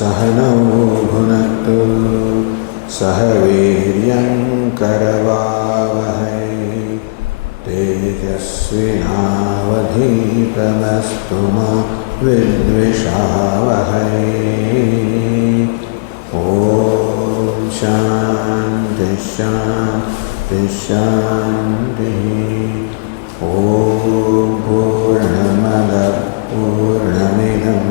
सहनौ भुनक्तु सह वीर्यङ्करवावहै तेजस्विनावधीतमस्तु मा विद्विषावहै। ॐ शान्ति शान्ति शान्तिः। ॐ पूर्णमदः पूर्णमिदं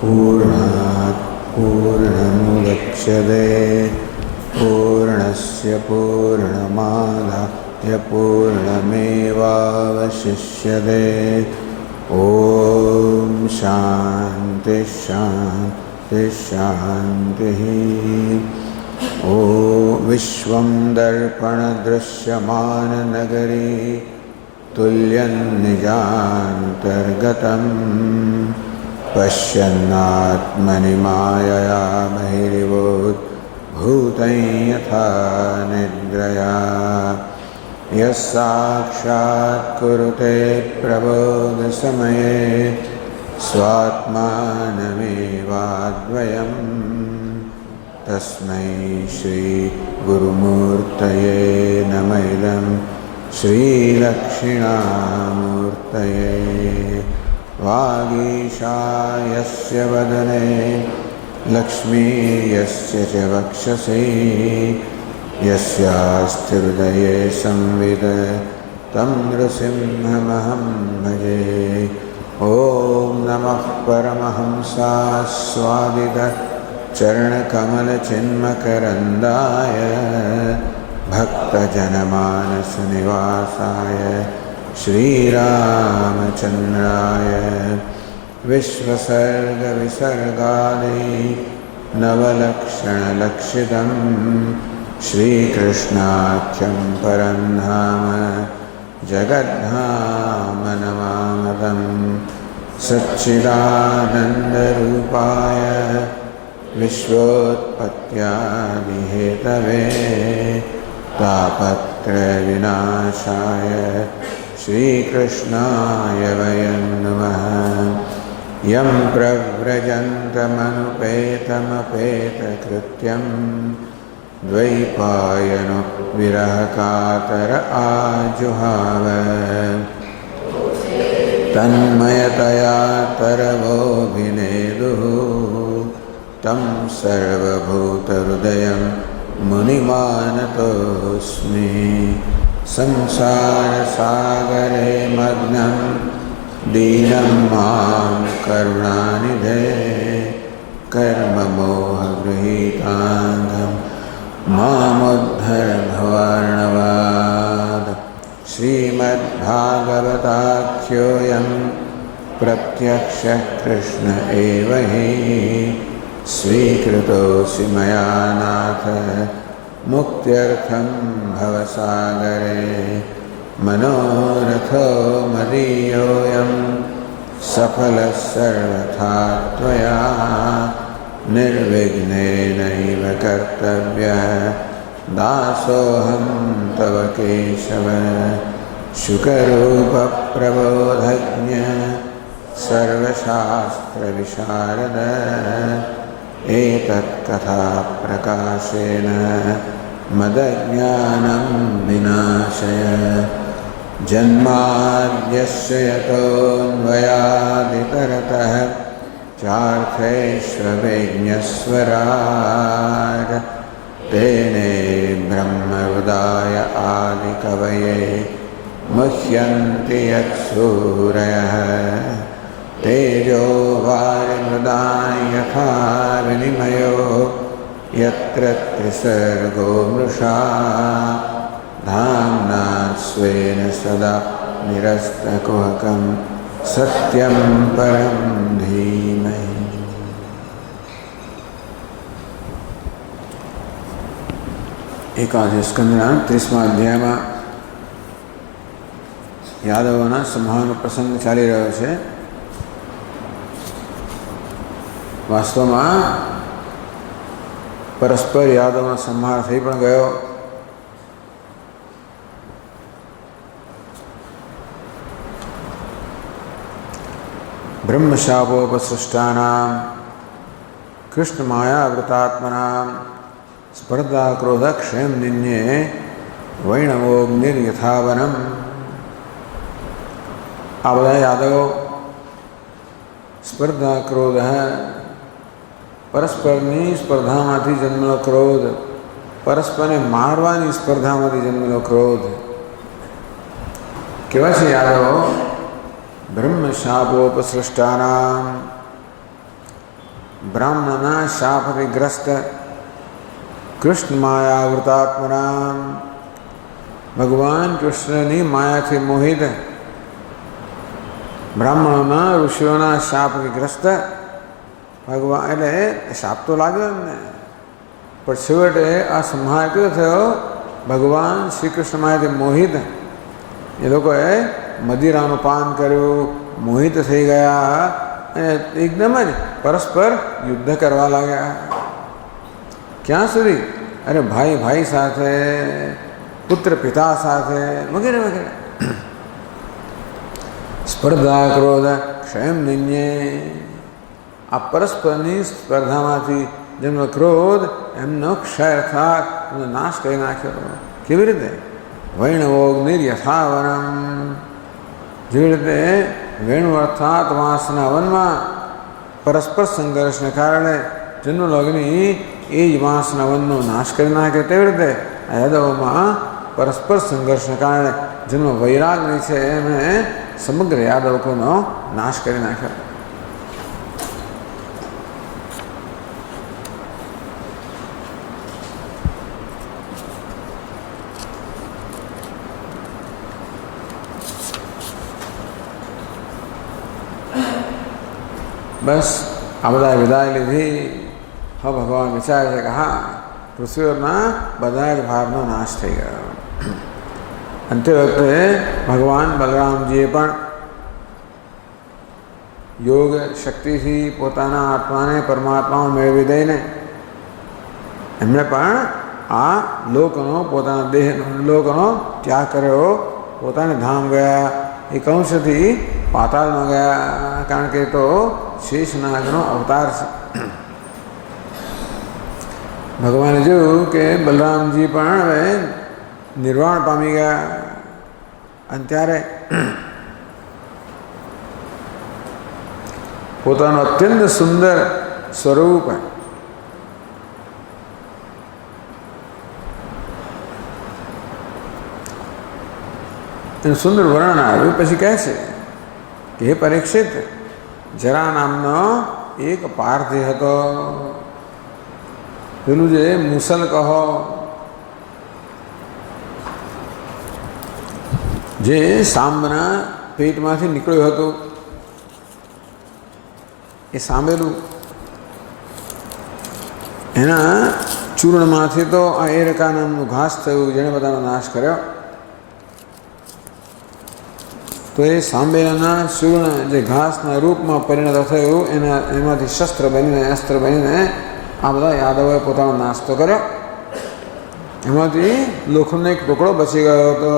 पूर्णात् पूर्णमुदच्यते पूर्णस्य पूर्णमादाय पूर्णमेवावशिष्यते। ॐ शान्ति शान्ति शान्तिः। ॐ विश्वं दर्पणदृश्यमाननगरी तुल्यं निजान्तर्गतं पश्यन्नात्मनि मायया बहिर्भूतं यथा निद्रया यः साक्षात् कुरुते प्रबोधसमये स्वात्मानमेवाद्वयम् तस्मै श्रीगुरुमूर्तये नमः इदं श्रीदक्षिणामूर्तये। वागीशायस्य वदने लक्ष्मीर्यस्य च वक्षसि यस्यास्ति हृदये संविद तं नृसिंहमहं भजे। ॐ नमः परमहंसास्वादित चरणकमलचिन्मकरन्दाय भक्तजनमानसनिवासाय श्रीरामचन्द्राय विश्वसर्गविसर्गादि नवलक्षणलक्षितं श्रीकृष्णाख्यं परं धाम जगद्धाम नमामतं। सच्चिदानन्दरूपाय विश्वोत्पत्त्यादिहेतवे तापत्रयविनाशाय श्रीकृष्णाय वयं नमः। यं प्रव्रजन्तमनुपेतमपेतकृत्यं द्वैपायनो विरहकातर आजुहाव तन्मयतया तरवोऽभिनेदुः तं सर्वभूतहृदयं मुनिमानतोऽस्मि। संसारसागरे मग्नं दीनं मां करुणानिधे कर्ममोहगृहीताङ्गं मामुद्धर भवार्णवाद। श्रीमद्भागवताख्योऽयं प्रत्यक्षः कृष्ण एव हि स्वीकृतोऽसि मया नाथ मुक्त्यर्थं भवसागरे। मनोरथो मदीयोऽयं सफलः सर्वथा त्वया निर्विघ्नेनैव कर्तव्यः दासोऽहं तव केशव। शुकरूपप्रबोधज्ञ सर्वशास्त्रविशारद एतत्कथाप्रकाशेन मदज्ञानं विनाशय। जन्माद्यस्य यतोऽन्वयादितरतः चार्थेष्वभिज्ञस्वराट् तेने ब्रह्महृदाय आदिकवये मुह्यन्ति यत्सूरयः। तेजो वारिमृदां यथा विनिमयो यत्र त्रिसर्गो मृषा धाम्ना स्वेन सदा निरस्तकुहकं सत्यं परं धीमहि। एकादश स्कंदना 30મા અધ્યાયમાં યાદવોના સંહારનો પ્રસંગ ચાલી રહ્યો છે। વાસ્તવમાં પરસ્પર યાદવનો સંહાર થઈ પણ ગયો। ब्रह्मशापोपसृष्टानां कृष्ण माया वृतात्मना स्पर्धा क्रोध क्षेम निन्ये वैणवोग्निर्यथावनम। आ बधा यादव स्पर्धा क्रोध है, परस्पરની સ્પર્ધામાંથી જન્મેલો ક્રોધ, પરસ્પરને મારવાની સ્પર્ધામાંથી જન્મેલો ક્રોધ. કેવા છે યાદવો? બ્રહ્મ શાપોપસૃષ્ટાનામ, બ્રાહ્મણના શાપથી ગ્રસ્ત, કૃષ્ણ માયાવૃતાત્મનામ, ભગવાન કૃષ્ણની માયાથી મોહિત, બ્રાહ્મણોના ઋષિઓના શાપથી ગ્રસ્ત. ભગવાન એટલે શાપ તો લાગ્યો એમને, પણ છેવટે આ સંહાર કેવો થયો? ભગવાન શ્રી કૃષ્ણ માયાથી મોહિત, એ લોકોએ મદિરાનું પાન કર્યું, મોહિત થઈ ગયા અને એકદમ જ પરસ્પર યુદ્ધ કરવા લાગ્યા. ક્યાં સુધી? અરે ભાઈ ભાઈ સાથે, પુત્ર પિતા સાથે, વગેરે વગેરે. સ્પર્ધા ક્રોધ ક્ષયમ નિન્યે, આ પરસ્પરની સ્પર્ધામાંથી જેમનો ક્રોધ એમનો ક્ષય અર્થાત એમનો નાશ કરી નાખ્યો. કેવી રીતે? વૈણવોગ્નિર્યથાવનમ, જેવી રીતે વેણુ અર્થાત વાંસના વનમાં પરસ્પર સંઘર્ષને કારણે જેમનો અગ્નિ એ જ વાંસના વનનો નાશ કરી નાખ્યો, તેવી રીતે આ યાદવોમાં પરસ્પર સંઘર્ષને કારણે જેમનો વૈરાગ્ય છે એમણે સમગ્ર યાદવકોનો નાશ કરી નાખ્યો. બસ આ બધા વિદાય લીધી. હવે ભગવાન વિચારે છે કે હા, પૃથ્વીના બધા જ ભારનો નાશ થઈ ગયો. અંતે વખતે ભગવાન બલરામજીએ પણ યોગ શક્તિથી પોતાના આત્માને પરમાત્મામાં મેળવી દઈને એમણે પણ આ લોકનો, પોતાના દેહનો લોકનો ત્યાગ કર્યો. પોતાને ધામ ગયા, એ કંસથી પાતાળમાં ગયા, કારણ કે તો શેષનાગનો અવતાર છે. ભગવાને જોયું કે બલરામજી પણ હવે નિર્વાણ પામી ગયા, અને ત્યારે પોતાનું અત્યંત સુંદર સ્વરૂપ એનું સુંદર વર્ણન આવ્યું. પછી કહે છે કે હે પરીક્ષિત, જરા નામનો એક પારધી હતો. પેલું જે મુસલ કહો, જે સાંબના પેટમાંથી નીકળ્યું હતું, એ સાંભેલું એના ચૂર્ણમાંથી તો આ એરકા નામનું ઘાસ થયું, જેણે બધાનો નાશ કર્યો. તો એ સાંભેલાના ચૂર્ણ જે ઘાસના રૂપમાં પરિણત થયું, એમાંથી શસ્ત્ર બનીને, અસ્ત્ર બનીને આ બધા યાદવોએ પોતાનો નાસ્તો કર્યો. એમાંથી લોખંડનો એક ટુકડો બચી ગયો હતો,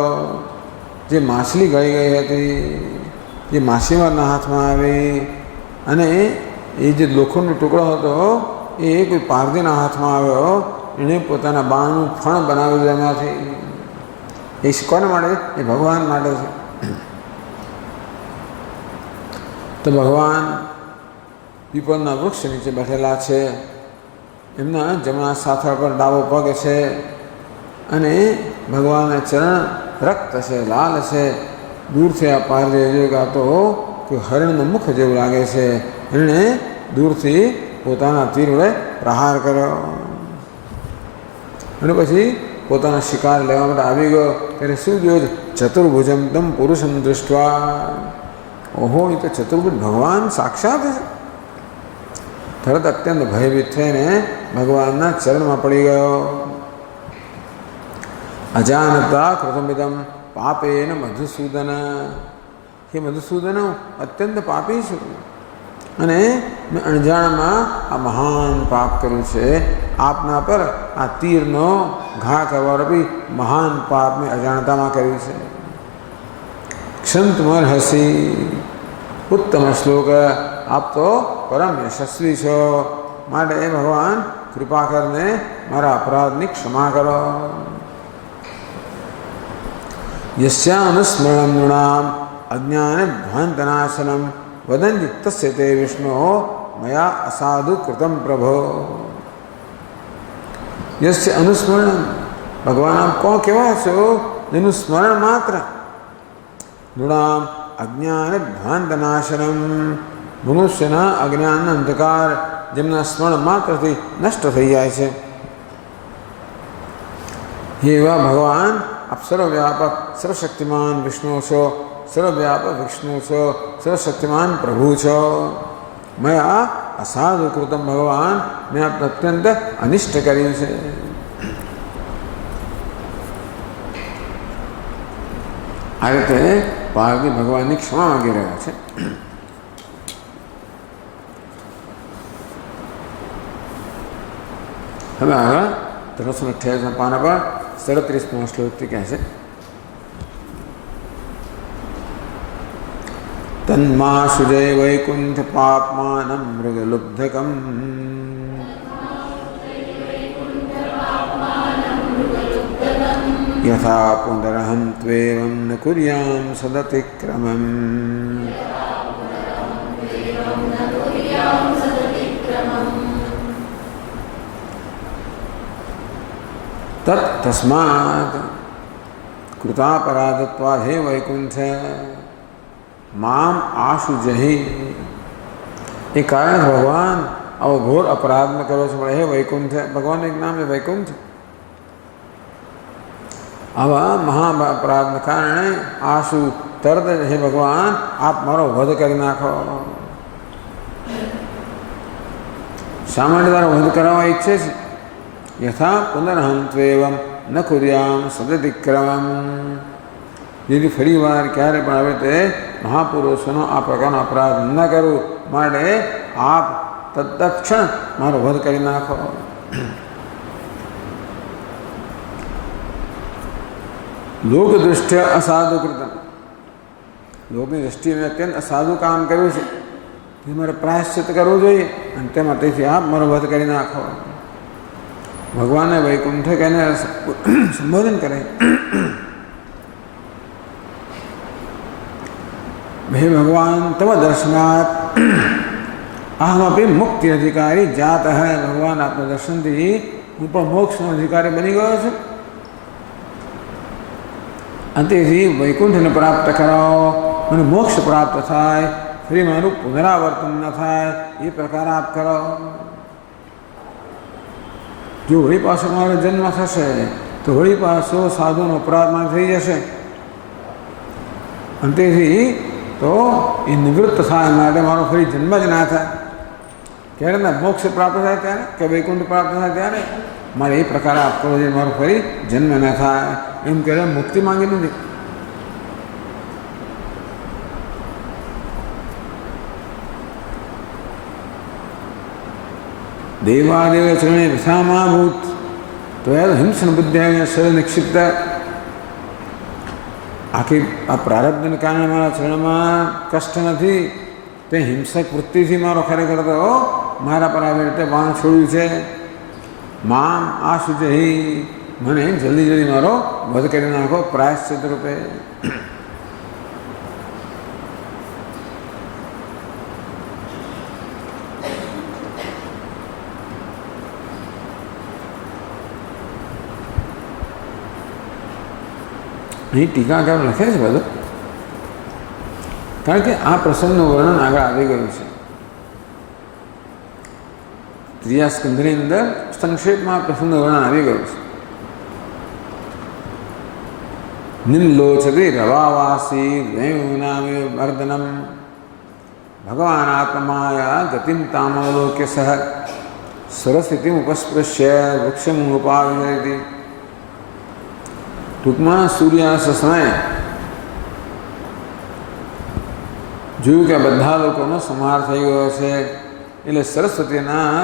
જે માછલી ગળી ગઈ હતી, જે માછીમારના હાથમાં આવી. અને એ જે લોખંડનો ટુકડો હતો એ કોઈ પારધીના હાથમાં આવ્યો, એણે પોતાના બાણનું ફણ બનાવ્યું એમાંથી. એ કોને માટે? એ ભગવાન માટે છે. તો ભગવાન પીપળના વૃક્ષ નીચે બેઠેલા છે, એમના જમણા સાથળ પર ડાબો પગ છે, અને ભગવાનના ચરણ રક્ત છે, લાલ છે. દૂરથી આ પારધી જોયું તો કોઈ હરણનું મુખ જેવું લાગે છે. એણે દૂરથી પોતાના તીર વડે પ્રહાર કર્યો અને પછી પોતાના શિકાર લેવા માટે આવી ગયો. ત્યારે શું જોયું? ચતુર્ભુજમ તમ પુરુષમ દૃષ્ટવા. ઓહો, એ તો ચતુર્ભુજ ભગવાન સાક્ષાત છે. તરત અત્યંત ભયભીત થઈને ભગવાનના ચરણમાં પડી ગયો. અજાનતા કૃતમિદમ પાપેન મધુસૂદન. હે મધુસૂદન, અત્યંત પાપી છું, અને મેં અણજાણમાં આ મહાન પાપ કર્યું છે. આપના પર આ તીરનો ઘા કરવાનો બી મહાન પાપ મેં અજાણતામાં કર્યું છે. ક્ષંતમર હસી ઉત્તમ શ્લોક. આપ તો પરમ યશસ્વી છો. માટે ભગવાન કૃપા કરીને મારા અપરાધની ક્ષમા કરો. યસ્યાનુસ્મરણં નૃણામ અજ્ઞાનધ્વાन्तનાશનમ વદન્તિ તસ્ય તે વિષ્ણો મયા અસાધુ કૃતમ પ્રભો. યસ્ય અનુસ્મરણ, ભગવાન આપ કોણ કેવા છો જેનું સ્મરણ માત્ર નૃણામ અજ્ઞાનધ્વાन्तનાશનમ, મનુષ્યના અજ્ઞાનના અંધકાર જેમના સ્મરણ માત્રથી નષ્ટ થઈ જાય છે. હે એવા ભગવાન આપ સર્વવ્યાપક સર્વશક્તિમાન વિષ્ણુ છો, સર્વવ્યાપક વિષ્ણુ છો, સર્વશક્તિમાન પ્રભુ છો. મયા અસાધુ કૃતમ ભગવાન, મેં આપને અત્યંત અનિષ્ટ કર્યું છે. આ રીતે પાર્વતી ભગવાનની ક્ષમા માગી રહ્યા છે. હવે આગળ 328 પાના પર 37મો શ્લોકથી કહે છે તન્મા સુજય વૈકુંઠ પાપમાનમ મૃગલુબ્ધકમ યથા પુનરહં ત્વેવં ન કુર્યામ સદતિક્રમમ. તસ્માત કૃતાપરાધત્વાદ હે વૈકુંઠ મામ આશુજહી. એ કારણ ભગવાન આવો ઘોર અપરાધ ન કરો છો. હે વૈકુંઠ, ભગવાનનું એક નામ છે વૈકુંઠ. આવા મહા અપરાધને કારણે આશુ તરત જ હે ભગવાન આપ મારો વધ કરી નાખો. શા માટે તારો વધ કરાવવા ઈચ્છે છે? યથા પુનરહં ત્વેવં ન કુર્યામ સદતિક્રમમ. જેથી ફરી વાર ક્યારે પણ આવે તે મહાપુરુષોનો આ પ્રકારનો અપરાધ ન કરું માટે આપ તત્ક્ષણ મારો વધ કરી નાખો. લોકદૃષ્ટિ અસાધુ કૃતમ, લોકની દ્રષ્ટિએ અત્યંત અસાધુ કામ કર્યું છે, તે મારે પ્રાયશ્ચિત કરવું જોઈએ અને તેમાં તેથી આપ મારો વધ કરી નાખો. ભગવાનને વૈકુંઠે કહીને સંબોધન કરે. હે ભગવાન તવ દર્શનાત અહમપી મુક્તિ અધિકારી જાત હૈ. ભગવાન આપના દર્શનથી હું પણ મોક્ષનો અધિકારી બની ગયો છું. અંતેથી વૈકુંઠને પ્રાપ્ત કરાવો, મને મોક્ષ પ્રાપ્ત થાય, ફરી મારું પુનરાવર્તન ન થાય એ પ્રકાર આપ કરો. જો વળી પાછો મારો જન્મ થશે તો વળી પાછો સાધુનો અપરાધમાં થઈ જશે. અંતેથી તો એ નિવૃત્ત થાય માટે મારો ફરી જન્મ જ ના થાય. ક્યારે ના મોક્ષ પ્રાપ્ત થાય ત્યારે કે વૈકુંઠ પ્રાપ્ત થાય ત્યારે મારે એ પ્રકાર આપ કરો જે મારો ફરી જન્મ ન થાય. એમ કહેવાય મુક્તિ માંગી નથી. દેવાદેવ ચરણે વિષામાભૂત તો હિંસન બુદ્ધિ શરીર નિક્ષિપ્ત. આખી આ પ્રારબ્ધને કારણે મારા ચરણમાં કષ્ટ નથી, તે હિંસક વૃત્તિથી મારો ખરેખર તો મારા પર આવી રીતે બાણ છોડ્યું છે. મામ આશુજહી, મને જલ્દી જલ્દી મારો વધ કરી નાખો પ્રાયશ્ચિત રૂપે. અહીં ટીકાકાર લખે છે બધું, કારણ કે આ પ્રસંગનું વર્ણન આગળ આવી ગયું છે. ત્રીજા સ્કંધની અંદર સંક્ષેપમાં પ્રસંગનું વર્ણન આવી ગયું છે. નિર્લોચતી રવાવાસી વેયુનામે વર્ધનમ ભગવાન આત્માયા ગતિમ તામલોક્ય સહ સરસ્વતી ઉપસ્પૃશ્ય વૃક્ષમ ઉપાવિનયતી. ટૂંકમાં સૂર્યાસ્ત સમયે જોયું કે બધા લોકોનો સંહાર થઈ ગયો છે, એટલે સરસ્વતીના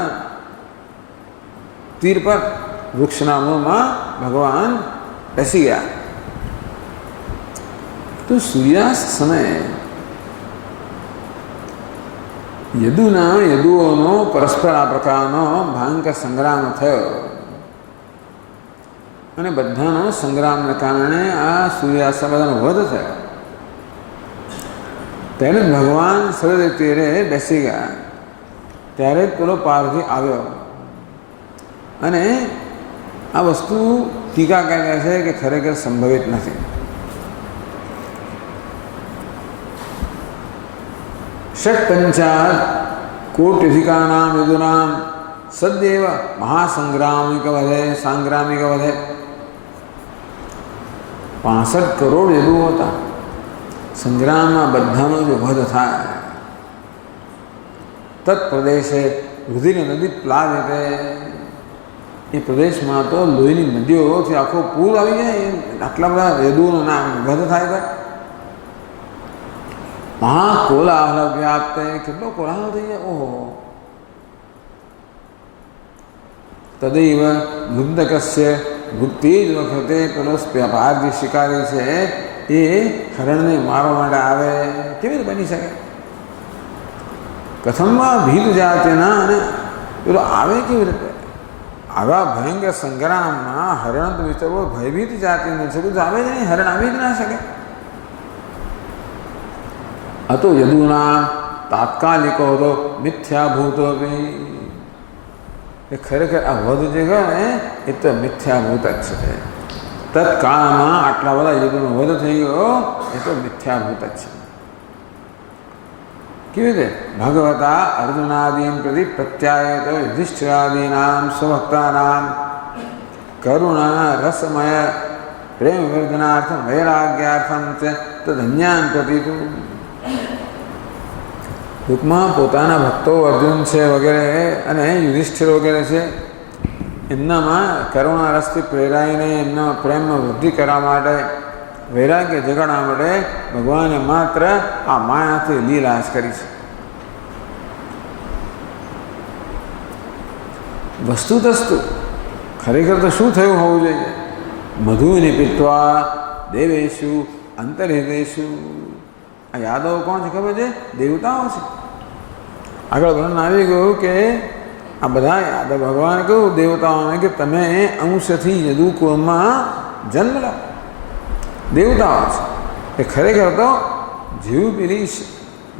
તીર પર વૃક્ષના મૂળમાં ભગવાન બેસી ગયા. તો સૂર્યાસ્ત સમયે યદુઓનો પરસ્પર આ પ્રકારનો ભયંકર સંગ્રામ થયો અને બધાનો સંગ્રામને કારણે આ સૂર્યાસ્ત બધાનો વધ થયો. ત્યારે ભગવાન સરોવર તીરે બેસી ગયા. ત્યારે જ પેલો પારધી આવ્યો અને આ વસ્તુ ટીકા કહે છે કે ખરેખર સંભવિત નથી. ષટ્પંચાદ કોટ્યધિકાનામ યદુનામ સદૈવ મહાસંગ્રામિક વધે સાંગ્રામિક વધે. 65 કરોડ યદુઓ હતા. સંગ્રામમાં બધાનો જો વધ થાય તત્પ્રદેશે રુધિર નદી પ્લાવિત. એ પ્રદેશમાં તો લોહીની નદીઓથી આખો પૂર આવી જાય. આટલા બધા યદુઓનો નામ વધ થાય તો મહાકોલાહલ વ્યાપ્ત. કેટલો કોલાહલ થઈ જાય. ઓહો. તદૈવ મુદ્દકસ્ય તે જ વખતે પેલો પારધી શિકારી છે એ હરણને મારવા માટે આવે. કેવી રીતે બની શકે? કથમમાં ભીત જાતિના અને પેલો આવે કેવી રીતે? આવા ભયંકર સંગ્રામમાં હરણ તો વિચારવો ભયભીત જાતિનું છે. બધું આવે જ નહીં. હરણ આવી જ ના શકે. અતો યદુના તાત્કાલિકો હતો મિથ્યાભૂતો. એ ખરેખર આ વધ જે કહે ને એ તો મિથ્યાભૂત જ છે. તત્કાળમાં આટલા બધા યદુનો વધ થઈ ગયો એ તો મિથ્યાભૂત જ છે. કેવી રીતે? ભગવતા અર્જુનાદીન પ્રતિ પ્રત્યાયત યુધિષ્ઠિરાદીનામ સ્વભક્તાનામ કરુણા રસમય પ્રેમ વર્ધનાર્થમ વૈરાગ્યાર્થમ તદન્યાન પ્રતિ. ટૂંકમાં પોતાના ભક્તો અર્જુન છે વગેરે અને યુધિષ્ઠિર વગેરે છે એમનામાં કરુણા રસથી પ્રેરાઈને એમના પ્રેમમાં વૃદ્ધિ કરવા માટે વૈરાગ્ય જગાડવા માટે ભગવાને માત્ર આ માયાથી લીલા જ કરી છે. વસ્તુતસ્તુ ખરેખર તો શું થયું હોવું જોઈએ? મધુને પીત્વા દેવેશુ અંતર્હૃદેશુ. આ યાદવ કોણ છે ખબર છે? દેવતાઓ છે. આગળ વર્ણન આવી ગયું કે આ બધા યાદવ ભગવાને કહ્યું દેવતાઓને કે તમે અંશથી યદુકુળમાં જન્મ લો. દેવતાઓ છે એ ખરેખર તો જીવ પીલી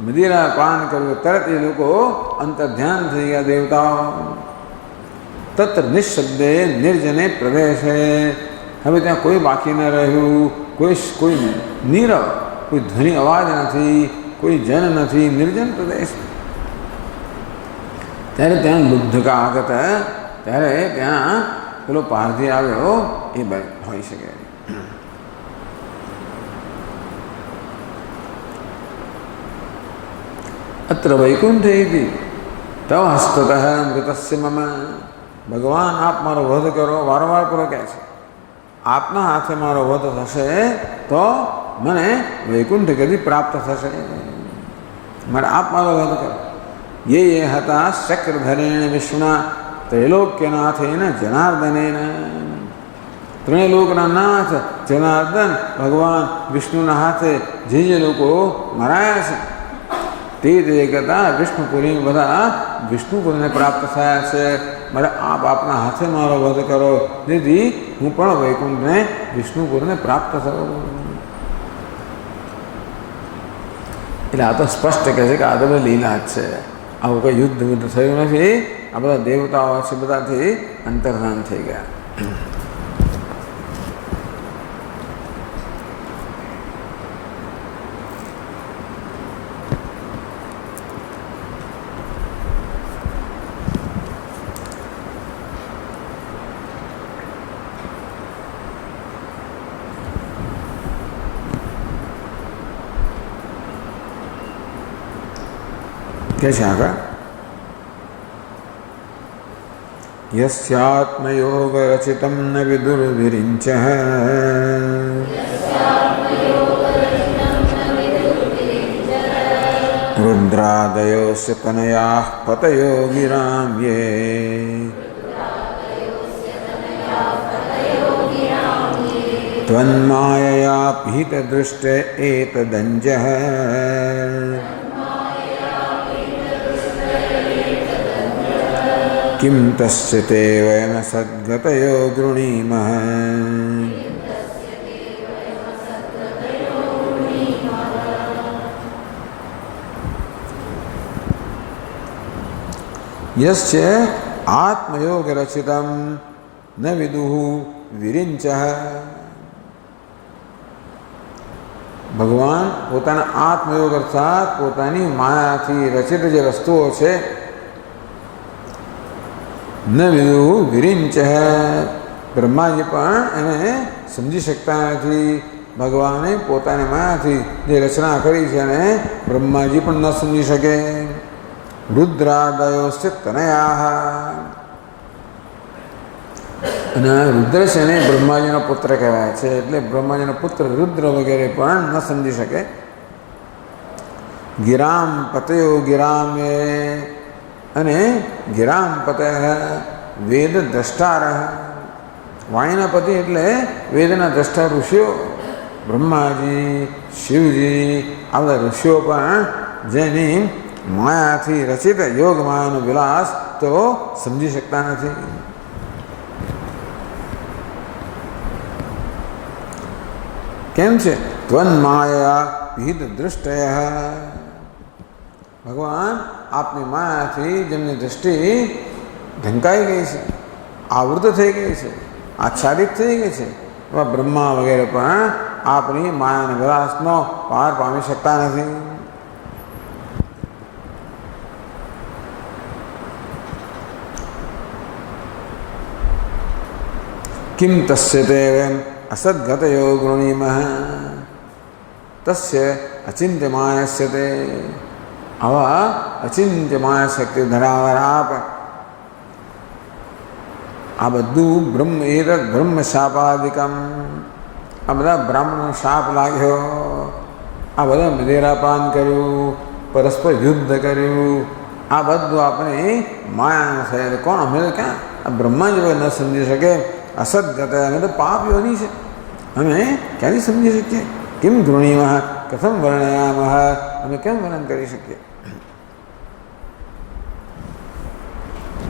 મદિરા પાન કર્યું તરત એ લોકો અંતર્ધ્યાન થઈ ગયા દેવતાઓ. તત્ર નિઃશબ્દે નિર્જને પ્રવેશે. હવે ત્યાં કોઈ બાકી ન રહ્યું. કોઈ નીરવ, કોઈ ધ્વનિ અવાજ નથી, કોઈ જન નથી. નિર્જન પ્રદેશ. ત્યારે ત્યાં લુબ્ધકા આગત. ત્યારે ત્યાં પેલો પારધી આવ્યો એ હોઈ શકે. અત્ર વૈકુંઠે ઇતિ તવ હસ્તતઃ મૃતસ્ય મમ. ભગવાન આપ મારો વધ કરો. વારંવાર કરો કહે છે આપના હાથે મારો વધ થશે તો મને વૈકુંઠ ગતિ પ્રાપ્ત થશે. મારે આપ મારો વધ કરો. ये हता शक्रधरेण विष्णुना त्रैलोक्यनाथेन जनार्दनेन. ત્રણેય નાથ જનાર્દન ભગવાન વિષ્ણુના હાથે જે લોકો મરાયા છે તે કરતા વિષ્ણુપુરી બધા વિષ્ણુપુરીને પ્રાપ્ત થયા છે. મારે આપ આપના હાથે મારો વધ કરો જેથી હું પણ વૈકુંઠને વિષ્ણુપુરીને પ્રાપ્ત થયો. એટલે આ તો સ્પષ્ટ કહે છે કે આ તો લીલા જ છે. આવું કંઈ યુદ્ધ થયું નથી. આ બધા દેવતાઓ છે બધાથી અંતર્ધાન થઈ ગયા. કે છે આગળ યસ્યાત્મયોગ રચિતમ ન વિદુર્વિરિંચ रुद्रादयोस्य तनयाः पतयो गिराम्ये त्वन्मायया पीतदृष्टे एतदञ्जः किं तस्य ते वयम सद्गतयो गृणीमः। यस्य आत्मयोग रचितं न विदुः विरिंचः। भगवान પોતાના આત્મયોગ અર્થાત પોતાની માયાથી રચિત જે વસ્તુઓ છે ન વિદુઃ વિરિંચઃ, બ્રહ્માજી પણ એને સમજી શકતા નથી. ભગવાને પોતાની માયાથી જે રચના કરી છે એને બ્રહ્માજી પણ ન સમજી શકે. રુદ્રાદયોસ્ય તનયાઃ, અને રુદ્ર છે ને બ્રહ્માજીનો પુત્ર કહેવાય છે, એટલે બ્રહ્માજીનો પુત્ર રુદ્ર વગેરે પણ ન સમજી શકે. ગિરામ પતયો ગિરામે, અને ગિરામ પતય વેદ દ્રષ્ટાર. વાણીના પતિ એટલે વેદના દ્રષ્ટા ઋષિઓ, બ્રહ્માજી, શિવજી, આ બધા ઋષિઓ પણ જેની માયાથી રચિત યોગ માયાનો વિલાસ તો સમજી શકતા નથી. કેમ છે? ત્વન્માયા વિહિત દૃષ્ટય, ભગવાન આપની માયાથી જેમની દૃષ્ટિ ઢંકાઈ ગઈ છે, આવૃત થઈ ગઈ છે, આચ્છાદિત થઈ ગઈ છે, એવા બ્રહ્મા વગેરે પણ આપની માયાના વિલાસનો પાર પામી શકતા નથી. કિમ તસ્ય તે અસદ્ગતયો ગૃણીમઃ, તસ્ય અચિંત્યમાયસ્ય તે, આવા અચિંત્યમાય શક્તિ ધરાવનાર આપ. આ બધું બ્રહ્મ એતદ બ્રહ્મ શાપાદિકમ, આ બધા બ્રાહ્મણનો શાપ લાગ્યો, આ બધા મદિરાપાન કર્યું, પરસ્પર યુદ્ધ કર્યું, આ બધું આપણે માયાનું થયેલ. કોણ? અમે ક્યાં આ બ્રહ્માજી ન સમજી શકે. અસદગત, અમે તો પાપ યોની છે, અમે ક્યાંથી સમજી શકીએ? કિમ ગૃણીમઃ કથમ વર્ણયામઃ, અમે કેમ વર્ણન કરી શકીએ?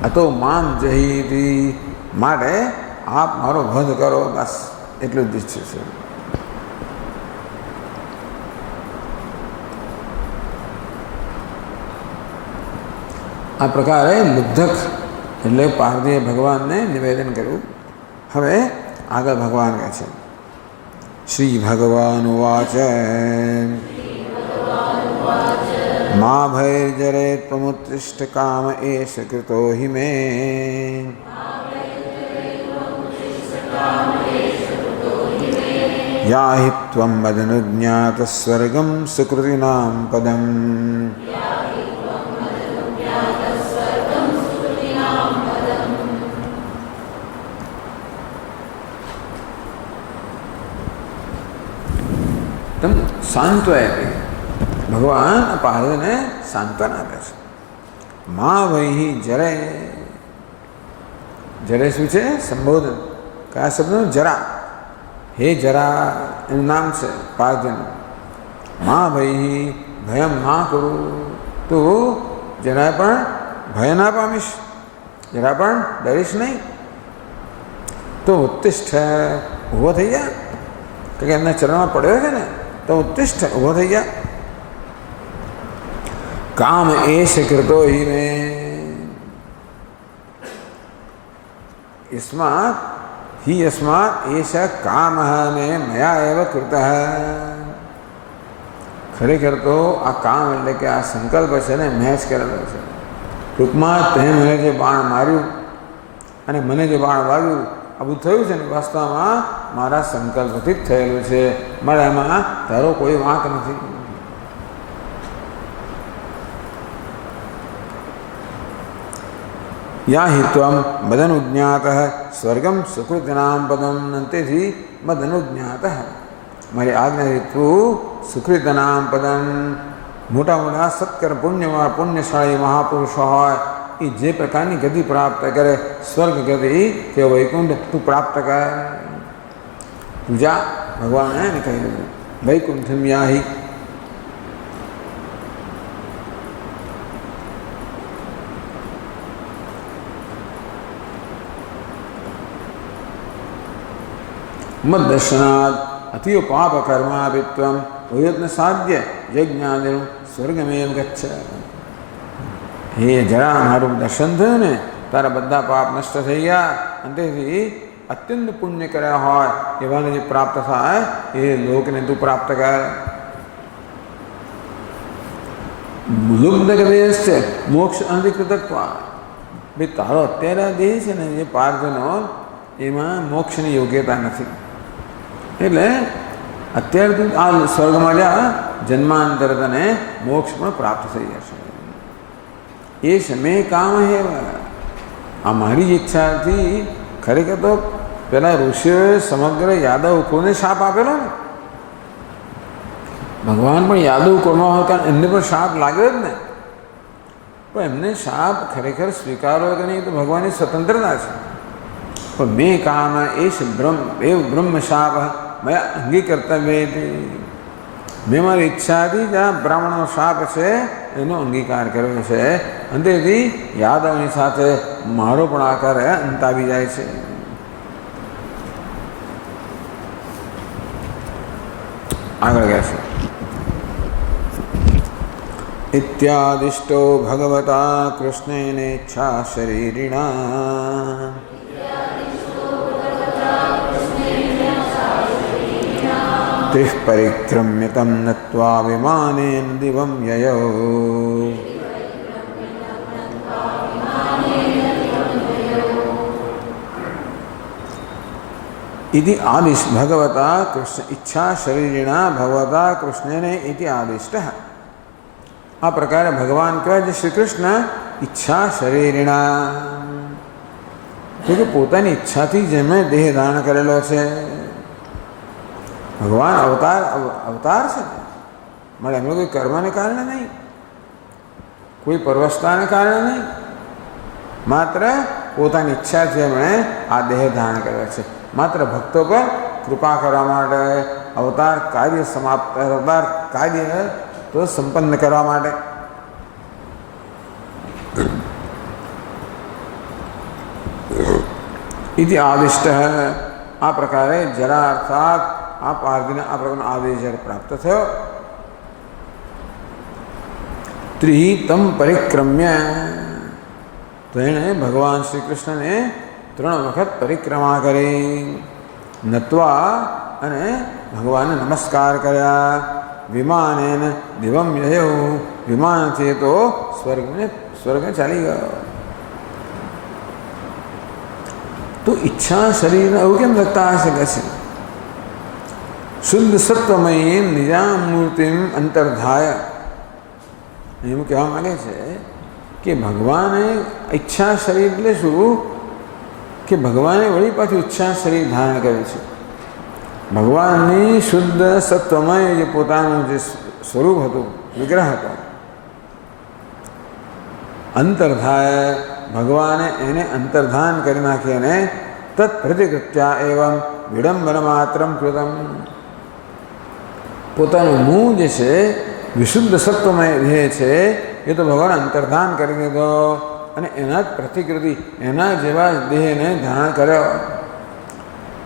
અતો મામ જહીતી, માટે આપ મારો વધ કરો, બસ એટલું જ ઈચ્છું છે. આ પ્રકારે લુબ્ધક એટલે પાર્વતીએ ભગવાનને નિવેદન કર્યું. હવે આગળ ભગવાન કહે છે, શ્રી ભગવાન ઉવાચ મા ભૈર્જરે ત્વમુત્તિષ્ઠ કામ એષ કૃતો હિ મે, યાહિ ત્વં મદનુજ્ઞાત સ્વર્ગં સુકૃતિનાં પદમ. સાંત્વય આપી, ભગવાન પાર્વતીને સાંત્વના આપે છે. મા વૈહિ જરે, જરે શું છે? સંબોધન. કયા શબ્દનું? જરા. હે જરા એનું નામ છે પાર્વતીનું. મા વૈહિ ભયમ ના કરું, તું જરા પણ ભય ના પામીશ, જરા પણ ડરીશ નહીં. તો ઉત્તિષ્ઠ, ઊભો થઈ ગયા, કે એમના ચરણમાં પડ્યો છે ને, તો ઉત્તિષ્ઠ, ઊભો થઈ ગયા. કામ એષ કૃતો હિ મે, યસ્માત હિ યસ્માત એષ કામ ને મયા એવ કૃતઃ. ખરેખર તો આ કામ એટલે કે આ સંકલ્પ છે ને મેં જ કરેલો છે. ટૂંકમાં તે મને જે બાણ માર્યું અને મને જે બાણ વાગ્યું, આ બધું થયું છે ને વાસ્તવમાં મારા સંકલ્પથી જ થયેલું છે, મારા એમાં તારો કોઈ વાંક નથી. યાહિ ત્વં મદનુજ્ઞાત સ્વર્ગમ સુકૃતિનાં પદમ, તેથી મદનુજ્ઞાત, મારી આજ્ઞાથી તું સુકૃતિનાં પદમ, મોટા મોટા સત્કર પુણ્યશાળી મહાપુરુષો હોય એ જે પ્રકારની ગતિ પ્રાપ્ત કરે, સ્વર્ગ ગતિ કે વૈકુંઠ તું પ્રાપ્ત કર. તું જા, ભગવાન એને કહી દીધું, વૈકુંઠમ યાહિ. मद्दर्शनात् अतीव पाप कर्मापित्वं प्रयत्न साध्य यज्ञादिनु स्वर्गमेव गच्छ। हे जरा माરું દર્શન થયું ને તારા બધા પાપ નષ્ટ થઈ ગયા અને તેથી અત્યંત પુણ્ય કર્યા હોય એવાને જે પ્રાપ્ત થાય એ લોકને તું પ્રાપ્ત કર. લુબ્ધ દેશ છે મોક્ષ અનધિકૃતત્વ. ભાઈ તારો અત્યારે દેહ છે ને જે પાર્થનો એમાં મોક્ષની યોગ્યતા નથી એટલે અત્યારે તું આ સ્વર્ગમાં જા જન્માંતર તને મોક્ષ પણ પ્રાપ્ત થઈ જશે. એ સમય કામ હે આ મારી જ ઈચ્છાથી ખરેખર તો પેલા ઋષિઓએ સમગ્ર યાદવ કુળને શાપ આપેલો ને. ભગવાન પણ યાદવ કુળમાં હોય કારણ એમને પણ શાપ લાગ્યો જ ને. પણ એમને શાપ ખરેખર સ્વીકારો કે નહીં તો ભગવાનની સ્વતંત્રતા છે. પણ મેં કામ એશ બ્રહ્મ શાપ મેં અંગીકર્તવ્ય મેં મારી ઈચ્છાથી જ આ બ્રાહ્મણનો શાપ છે એનો અંગીકાર કર્યો છે અને તેથી યાદવની સાથે મારો પણ આકાર અંત આવી જાય છે. આગળ ગયા છે ઇત્યાદિષ્ટો ભગવતા કૃષ્ણેનેચ્છા શરીરિણા ત્રિઃ પરિક્રમ્ય તમ નત્વા વિમાનેન દિવમ યયો. इति आदिश भगवता कृष्ण इच्छा शरीरिणा भगवता कृष्णने इति आदिष्ट. आ प्रकार भगवान कहे श्री कृष्ण इच्छा शरीरिणा क्योंकि पोतानी इच्छा थी जेमे देह धारण करेलो छे. भगवान अवतार से मारे हम लोग कोई कर्म ने कारण नहीं कोई परवशता ने कारण नहीं मात्र पोतानी इच्छा थी एमणे आ देह धारण कर्यो छे. मात्र भक्तों पर कृपा करवा माटे अवतार कार्य समाप्त अवतार कार्य तो संपन्न करवा माटे. इति आदिष्ट है. आ प्रकारे जरा अर्थात आ पार्थिव आ प्रकार आदेश प्राप्त थयो. त्रिहितम परिक्रम्य तो एने भगवान श्री कृष्ण ने 3 वखत परिक्रमा करी नत्वा अने भगवान ने नमस्कार कर्या. विमानेन दिवम ययो विमान थी तो स्वर्ग चली गयो. तो इच्छा शरीर एवं केम लगता हशे के शुद्ध सत्वमयी निजाम मूर्तिम अंतर्धाय एम कहेवा मांगे छे कि भगवाने इच्छा शरीर એટલે શું कि भगवाने वળી पाछું इच्छा शरीर धारण કર્યું છે. ભગવાનની શુદ્ધ સત્વમય જે પોતાનું જે સ્વરૂપ હતું વિગ્રહ હતો અંતર્ધાય ભગવાને એને અંતર્ધાન કરી નાખી અને તત્પ્રતિકૃત્યા એવં વિડંબન માત્રમ કૃતમ. પોતાનું મું જે છે વિશુદ્ધ સત્વમય ધ્યેય છે એ તો ભગવાન અંતર્ધાન કરી દીધો અને એના જ પ્રતિકૃતિ એના જેવા દેહને ધારણ કર્યો.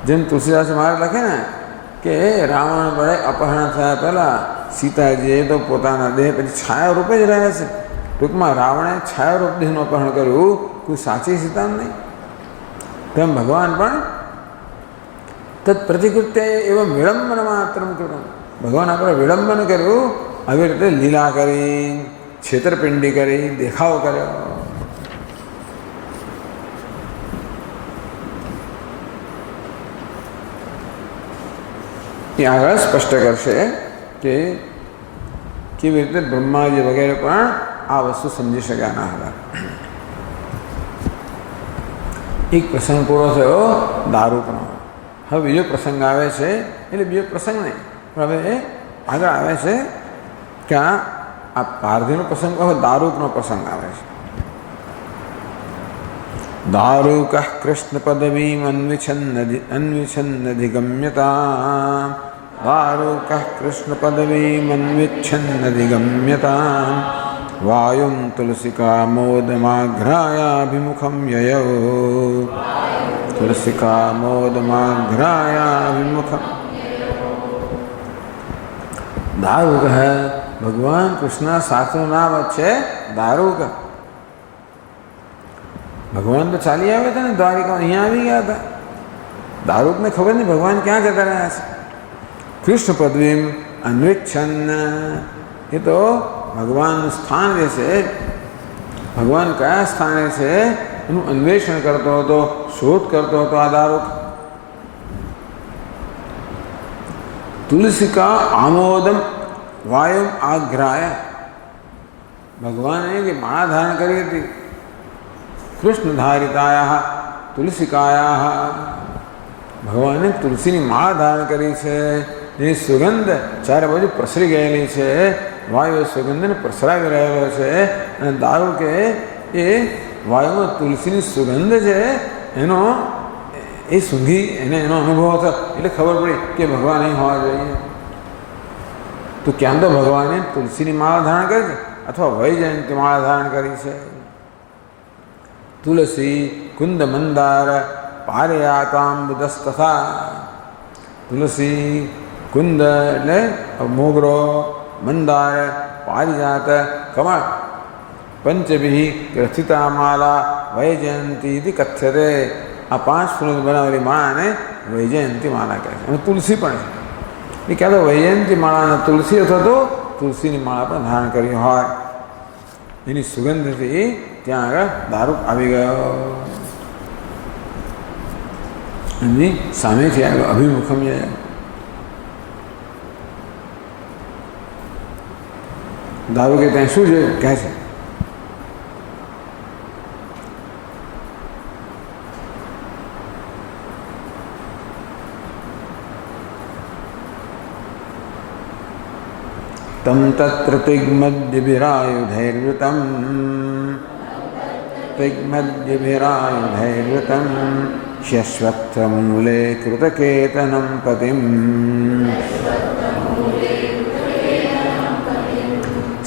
જેમ તુલસીદાસ મહારાજ લખે ને કે રાવણ વડે અપહરણ થયા પહેલાં સીતાજીએ તો પોતાના દેહ પછી છાયા રૂપે જ રહ્યા છે. ટૂંકમાં રાવણે છાયા રૂપ દેહનું અપહરણ કર્યું કોઈ સાચી સીતા નહીં. તેમ ભગવાન પણ તત્પ્રતિકૃત્ય એવં વિડંબન માત્ર કૃતમ. ભગવાન આપણે વિડંબન કર્યું આવી રીતે લીલા કરી છેતરપિંડી કરી દેખાવ કર્યો. એ આગળ સ્પષ્ટ કરશે કે કેવી રીતે બ્રહ્માજી વગેરે પણ આ વસ્તુ સમજી શક્યા ના હતા. એક પ્રસંગ પૂરો થયો દારૂકનો. હવે બીજો પ્રસંગ આવે છે એટલે બીજો પ્રસંગ નહીં પણ હવે આગળ આવે છે કે આ પારધીનો પ્રસંગ હવે દારૂકનો પ્રસંગ આવે છે. दारुक कृष्ण पदवी अन्विछन्नधिगम्यता. दारुक कृष्ण पदवी अन्विछन्नधिगम्यता वायुं तुलसिका मोदमाघ्रायाभिमुखं ययौ तुलसिका मोदमाघ्रायाभिमुखम। दारुक है भगवान कृष्ण साचो नाम है दारुक। भगवान तो चाली आया था ना द्वारिका, यहाँ भी गया था। दारुक ने खबर नहीं भगवान क्या कहता रहा। कृष्ण पदवीम अन्वेक्षण, ये तो भगवान स्थान जैसे भगवान कया स्थान से अन्वेषण करते हो तो शोध करते हो तो आदारुक। तुलसी का आमोदम वायुम आग्राय, भगवान ने कि माला धारण करी थी कृष्ण धारिताया तुलसिकाया, भगवान ने तुलसी ने माला धारण करी છે। જે સુગંધ ચારે બાજુ પ્રસરી ગયેલી છે, વાયુ સુગંધને પ્રસરાવી રહેલો છે અને દારૂ કે એ વાયુમાં તુલસીની સુગંધ છે એનો એ સૂંઘી એનો અનુભવ થયો એટલે ખબર પડી કે ભગવાન અહીં હોવા જોઈએ। તો ક્યાં તો ભગવાને તુલસીની માળા ધારણ કરી છે અથવા વૈજયંતી માળા ધારણ કરી છે। તુલસી કુંદ મંદાર પારિયાતાંબુદસ્તથા, તુલસી કુંદ એટલે મોગરો, મંદાર, પારિજાત, કમળ, પંચભી ગ્રથિતા માલા વૈજયંતી इति कथ्यते। आ 5 फूलों बनावेली माळा ने वैजयंती माला कहे छे। तुलसी पण छे, क्या तो वैजयंती माला ने तुलसी अथवा तो तुलसी नी माला पण धारण करी होय एनी सुगंधथी त्यां આગળ દારૂક આવી ગયો। એની સામેથી આવ્યો અભિમુખમ જાય। દારૂકે ત્યાં શું છે કહે છે तम तत्र तिग्मद्यभिरायुधैर्वृतं तिग्मद्यभिरायुधैर्वृतं शश्वत्थमूले कृतकेतनं पतिं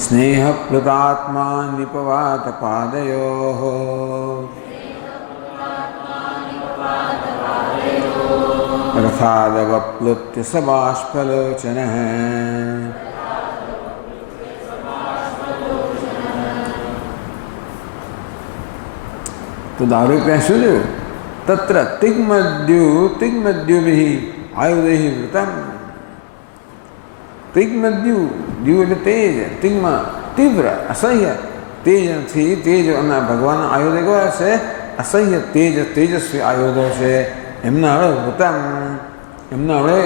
स्नेहप्लुतात्मा निपवातपादयोः रथादवप्लुत्य स बाष्पलोचनः। तो दारू पे શું થયું? તત્ર તિગ્મદ્યુભિ આયુધૈ વૃતમ। તિગ્મદ્યુ, દ્યુ એટલે તેજ, તિગ્મ તીવ્ર અસહ્ય તેજથી, તેજ અને ભગવાનના આયુધો કેવા છે? અસહ્ય તેજ, તેજસ્વી આયુધો છે। એમના હવે વૃતમ, એમના હવે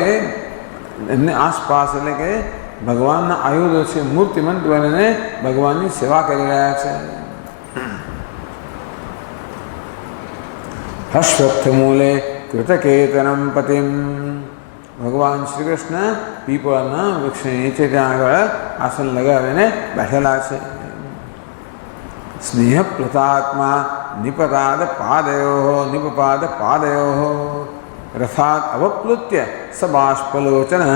એમને આસપાસ એટલે કે ભગવાનના આયુધો છે મૂર્તિમંત બનીને ભગવાનની સેવા કરી રહ્યા છે। हर्षवत्थमूले कृतकेतनं पतिं, भगवान श्री कृष्ण पीपळना वृक्ष नीचे ત્યાં આગળ આસન લગાવીને બેઠેલા છે। स्नेहप्लुतात्मा निपपाद पादयोः, निपपाद पादयोः रथात् अवप्लुत्य स बाष्पलोचनः।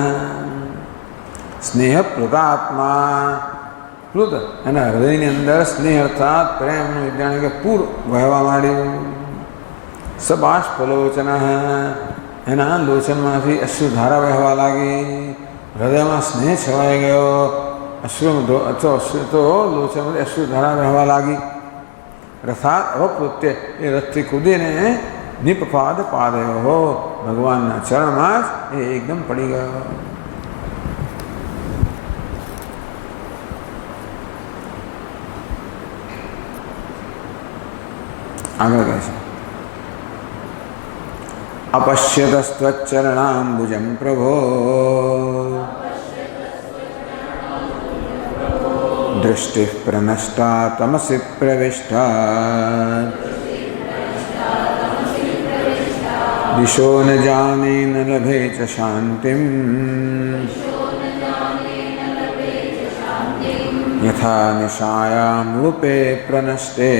स्नेहप्लुतात्मा, प्लुत એના હૃદયની અંદર સ્નેહ અર્થાત પ્રેમનું વિજ્ઞાન કે પૂર વહેવા માંડ્યું। સબાષ્પલોચન, એના લોચનમાંથી અશ્રુધારા વહેવા લાગી। હૃદયમાં સ્નેહ છવાઈ ગયો, અશ્રુ તો લોચનમાંથી અશ્રુધારા વહેવા લાગી। રથાત અવપ્લુત્ય, એ રથથી કૂદીને નિપપાદ પાદયો, ભગવાનના ચરણમાં જ એ એકદમ પડી ગયો। આગળ કહે છે अपश्यतस्त्वच्चरणाम्बुजं प्रभो दृष्टिः प्रनष्टा तमसि प्रविष्टा दिशो न जाने न लभे च शान्तिं यथा निशायां रूपे प्रनष्टे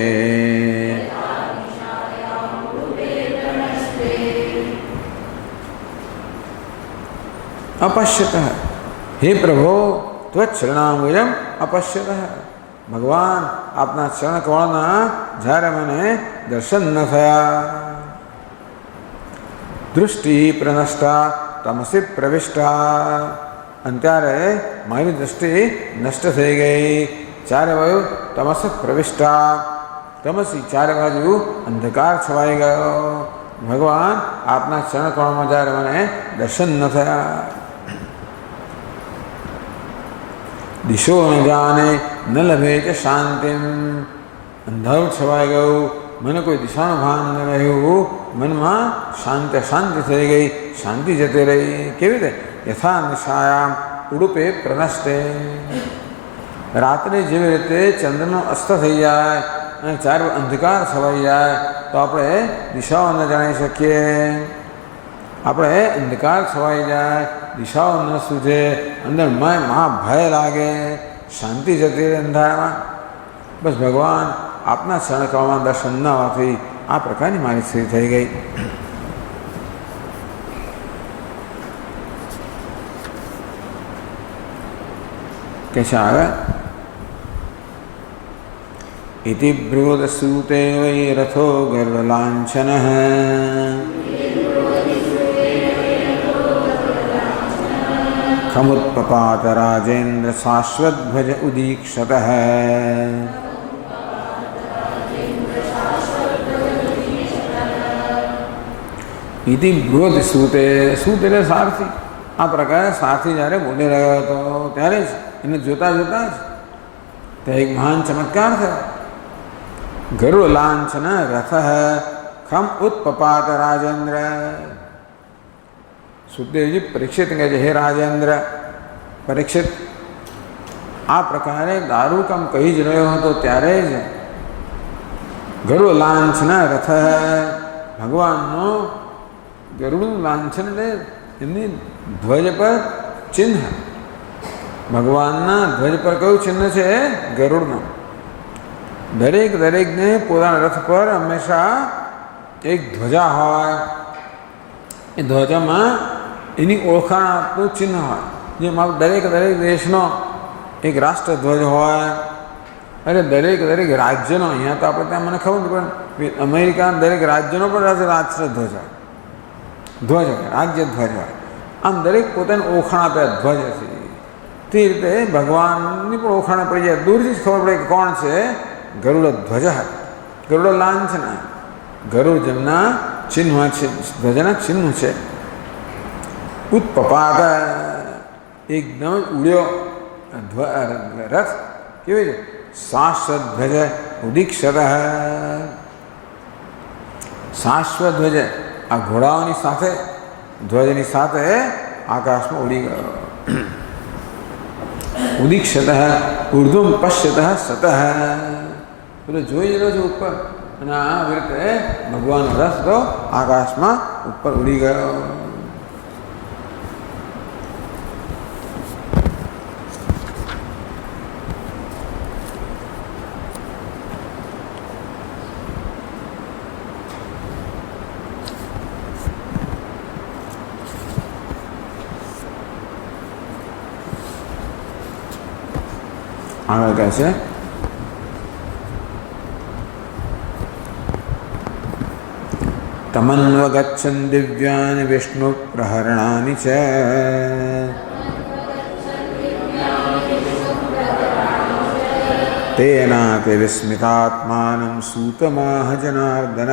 अपश्यतः। हे प्रभो त्वच्चरणाम्बुजं अपश्यतः, ભગવાન આપના ચરણ કમળના જ્યારે મને દર્શન ન થયા, દૃષ્ટિ પ્રનષ્ટા તમસી પ્રવિષ્ટા, અને ત્યારે મારી દૃષ્ટિ નષ્ટ થઈ ગઈ. ચારે બાજુ તમસ પ્રવિષ્ટા, તમસી ચારે બાજુ અંધકાર છવાઈ ગયો. ભગવાન આપના ચરણ કમળમાં જ્યારે મને દર્શન ન થયા. દિશો ન જાણે ન લભે કે શાંતિ, અંધારું છવાઈ ગયું, મને કોઈ દિશાનું ભાન ન રહ્યું, મનમાં શાંતિ થઈ ગઈ, શાંતિ જતી રહી. કેવી રીતે? યથા નિશાયામ ઉડુપે પ્રનષ્ટે, રાત્રે જેવી રીતે ચંદ્રનો અસ્ત થઈ જાય અને ચારે અંધકાર છવાઈ જાય તો આપણે દિશાઓ ન જાણી શકીએ. આપણે અંધકાર છવાઈ જાય, દિશાઓ ન સૂઝે, અંદર મહાભય લાગે, શાંતિ જતી રહે અંધારામાં. બસ ભગવાન આપના ચરણ કમળમાં દર્શન ન આવવાથી આ પ્રકારની મારી સ્થિતિ થઈ ગઈ. કે છે આગળ, ઇતિ બ્રુવદસૂતે વૈ રથો ગર્વલાંછન, ખમુત્પપાત રાજેન્દ્ર શાશ્વતભજ ઉદીક્ષત. ઇતિ બ્રુવદ સૂતે, સૂત એટલે સારથી. આ પ્રકારે સારથી જ્યારે બોલી રહ્યો હતો ત્યારે જ એને જોતા જોતા જ ત્યાં એક મહાન ચમત્કાર થયો. ગરુડ લાંછન રથ ખમ ઉત્પપાત રાજેન્દ્ર. સુખદેવજી પરીક્ષિત કહે છે, હે રાજેન્દ્ર, પરીક્ષિત આ પ્રકારે દારૂકમ કહી જ રહ્યો હતો ત્યારે જ ગરુડ લાંછન રથ, ભગવાનનો ગરુડ લાંછન એટલે એમની ધ્વજ પર ચિહ્ન, ભગવાનના ધ્વજ પર કયું ચિહ્ન છે? ગરુડનું. દરેકને પોતાના રથ પર હંમેશા એક ધ્વજા હોય, એ ધ્વજામાં એની ઓળખાણ આપતું ચિહ્ન હોય. જેમ દરેક દેશનો એક રાષ્ટ્રધ્વજ હોય, અને દરેક રાજ્યનો, અહીંયા તો આપણે ત્યાં મને ખબર પણ અમેરિકાના દરેક રાજ્યનો પણ રાષ્ટ્રધ્વજ હોય, ધ્વજ હોય, રાજ્ય ધ્વજ હોય. આમ દરેક પોતાની ઓળખાણ આપે ધ્વજ છે. તે રીતે ભગવાનની પણ ઓળખાણ પડી જાય, દૂરથી જ ખબર પડે કે કોણ છે? ગરુડ ધ્વજ, ગરુડ લાંછન, ગરુડ જેમના ચિહ્ન છે, ધ્વજના ચિહ્ન છે. ઉત્પપાત, એકદમ ઉડ્યો રથ. કેવી છે? શાશ્વત ધ્વજ ઉદીક્ષત, શાશ્વત ધ્વજ, આ ઘોડાઓની સાથે, ધ્વજની સાથે આકાશમાં ઉડી ગયો. ઉદીક્ષત ઉર્ધ્વમ પશ્યત સતઃ, પેલો જોઈ રહ્યો છે ઉપર, અને આ રીતે ભગવાનનો રથ તો આકાશમાં ઉપર ઉડી ગયો. આગળ કહે છે, તમન્વગચ્છન દિવ્યાન વિષ્ણુ પ્રહરણાની ચ, તેનાપి વિસ્મિતાત્માનં સૂતમાહ જનાર્દન.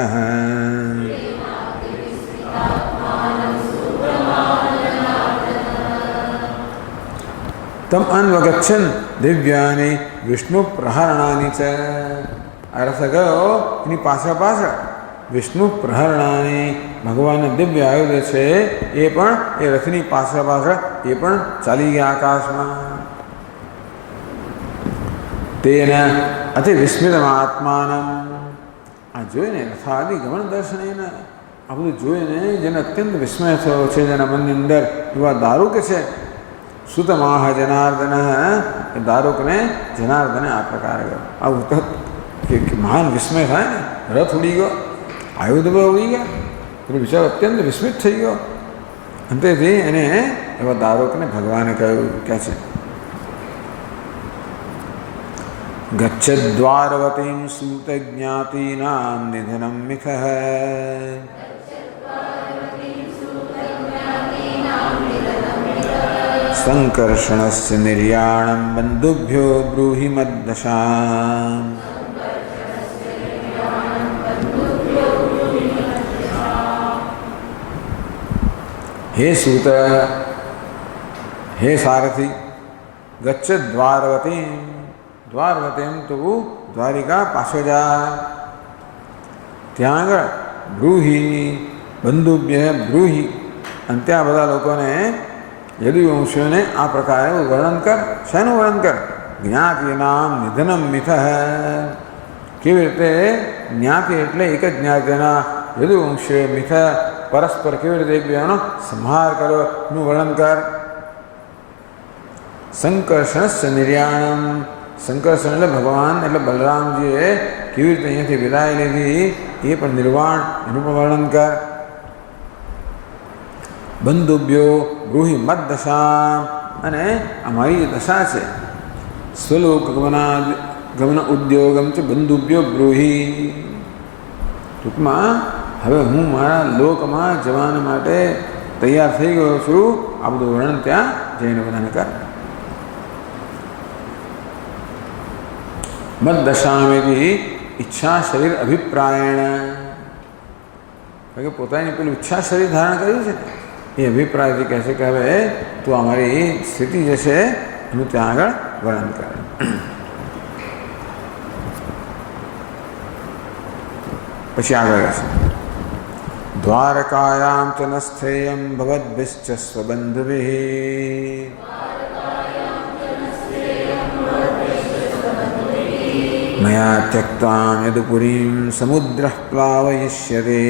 તમ અન્વગચ્છન દિવ્યાની વિષ્ણુ પ્રહરણાની ચ, અર્થ ગયો એની પાછળ વિષ્ણુ પ્રહરણાની, ભગવાનના દિવ્ય આયુધ છે એ પણ એ રથની પાછળ એ પણ ચાલી ગયા આકાશમાં. તેના અતિ વિસ્મિતમાત્માનમ, આ જોઈને રથાદિ ગમન દર્શનેન, આ બધું જોઈને જેને અત્યંત વિસ્મય થયો છે, જેના મનની અંદર એવા દારૂક છે. સુતમાહ જનાર્દન, એ દારૂકને જનાર્દને આ પ્રકારે ગયો. આવું તો મહાન વિસ્મય થાય ને, રથ ઉડી ગયો, આયુધ પર ઉડી ગયા, પેલો બિચારો અત્યંત વિસ્મિત થઈ ગયો. અંતેથી એને એવા દારૂકને ભગવાને કહ્યું કે છે, गच्छद्वारवतीं सूतज्ञातीनां निधनं मिथः संकर्षणस्य निर्याणं बन्धुभ्यो ब्रूहि मद्दशाम्। हे सूत, हे सारथी, गच्छ द्वारवतीं, द्वारवतीं तो द्वारिका पाछो जा, ત્યાં આગળ બ્રૂહી બંધુભ્ય બ્રૂહી અને ત્યાં બધા લોકોને યદુવંશીઓને આ પ્રકારે વર્ણન કર. શેનું વર્ણન કર? જ્ઞાતિનામ નિધનમ મિથ. કેવી રીતે જ્ઞાતિ એટલે એક જ જ્ઞાતિના યદુવંશીઓ મિથ પરસ્પર કેવી રીતે એકબીજાનો સંહાર કરવાનું વર્ણન કર. સંકર્ષણસ્ય નિર્યાણમ, સંકર્ષણ એટલે ભગવાન એટલે બલરામજીએ કેવી રીતે અહીંયાથી વિદાય લીધી એ પણ નિર્વાણ એનું પણ વર્ણન કર. બંધુભ્યો બ્રૂહી મદ દશા, અને અમારી જે દશા છે સ્વલોક ગમન ઉદ્યોગમ છે બંધુભ્યો બ્રૂહી. ટૂંકમાં હવે હું મારા લોકમાં જવાના માટે તૈયાર થઈ ગયો છું. આ બધું વર્ણન ત્યાં જઈને બધાને કર. મદ દશામેથી ઈચ્છા શરીર અભિપ્રાયણ, કે પોતાની પેલું ઈચ્છા શરીર ધારણ કર્યું છે એ અભિપ્રાયથી કહે છે કે હવે તું અમારી સ્થિતિ જે છે એનું ત્યાં આગળ વર્ણન કરે. પછી આગળ રહેશે દ્વારકાયામ ચ નસ્થેયમ ભવદ્ભિશ્ચ સ્વબંધુભિઃ મયા ત્યક્તામ યદુપુરીમ સમુદ્રઃ પ્લાવયિષ્યતે.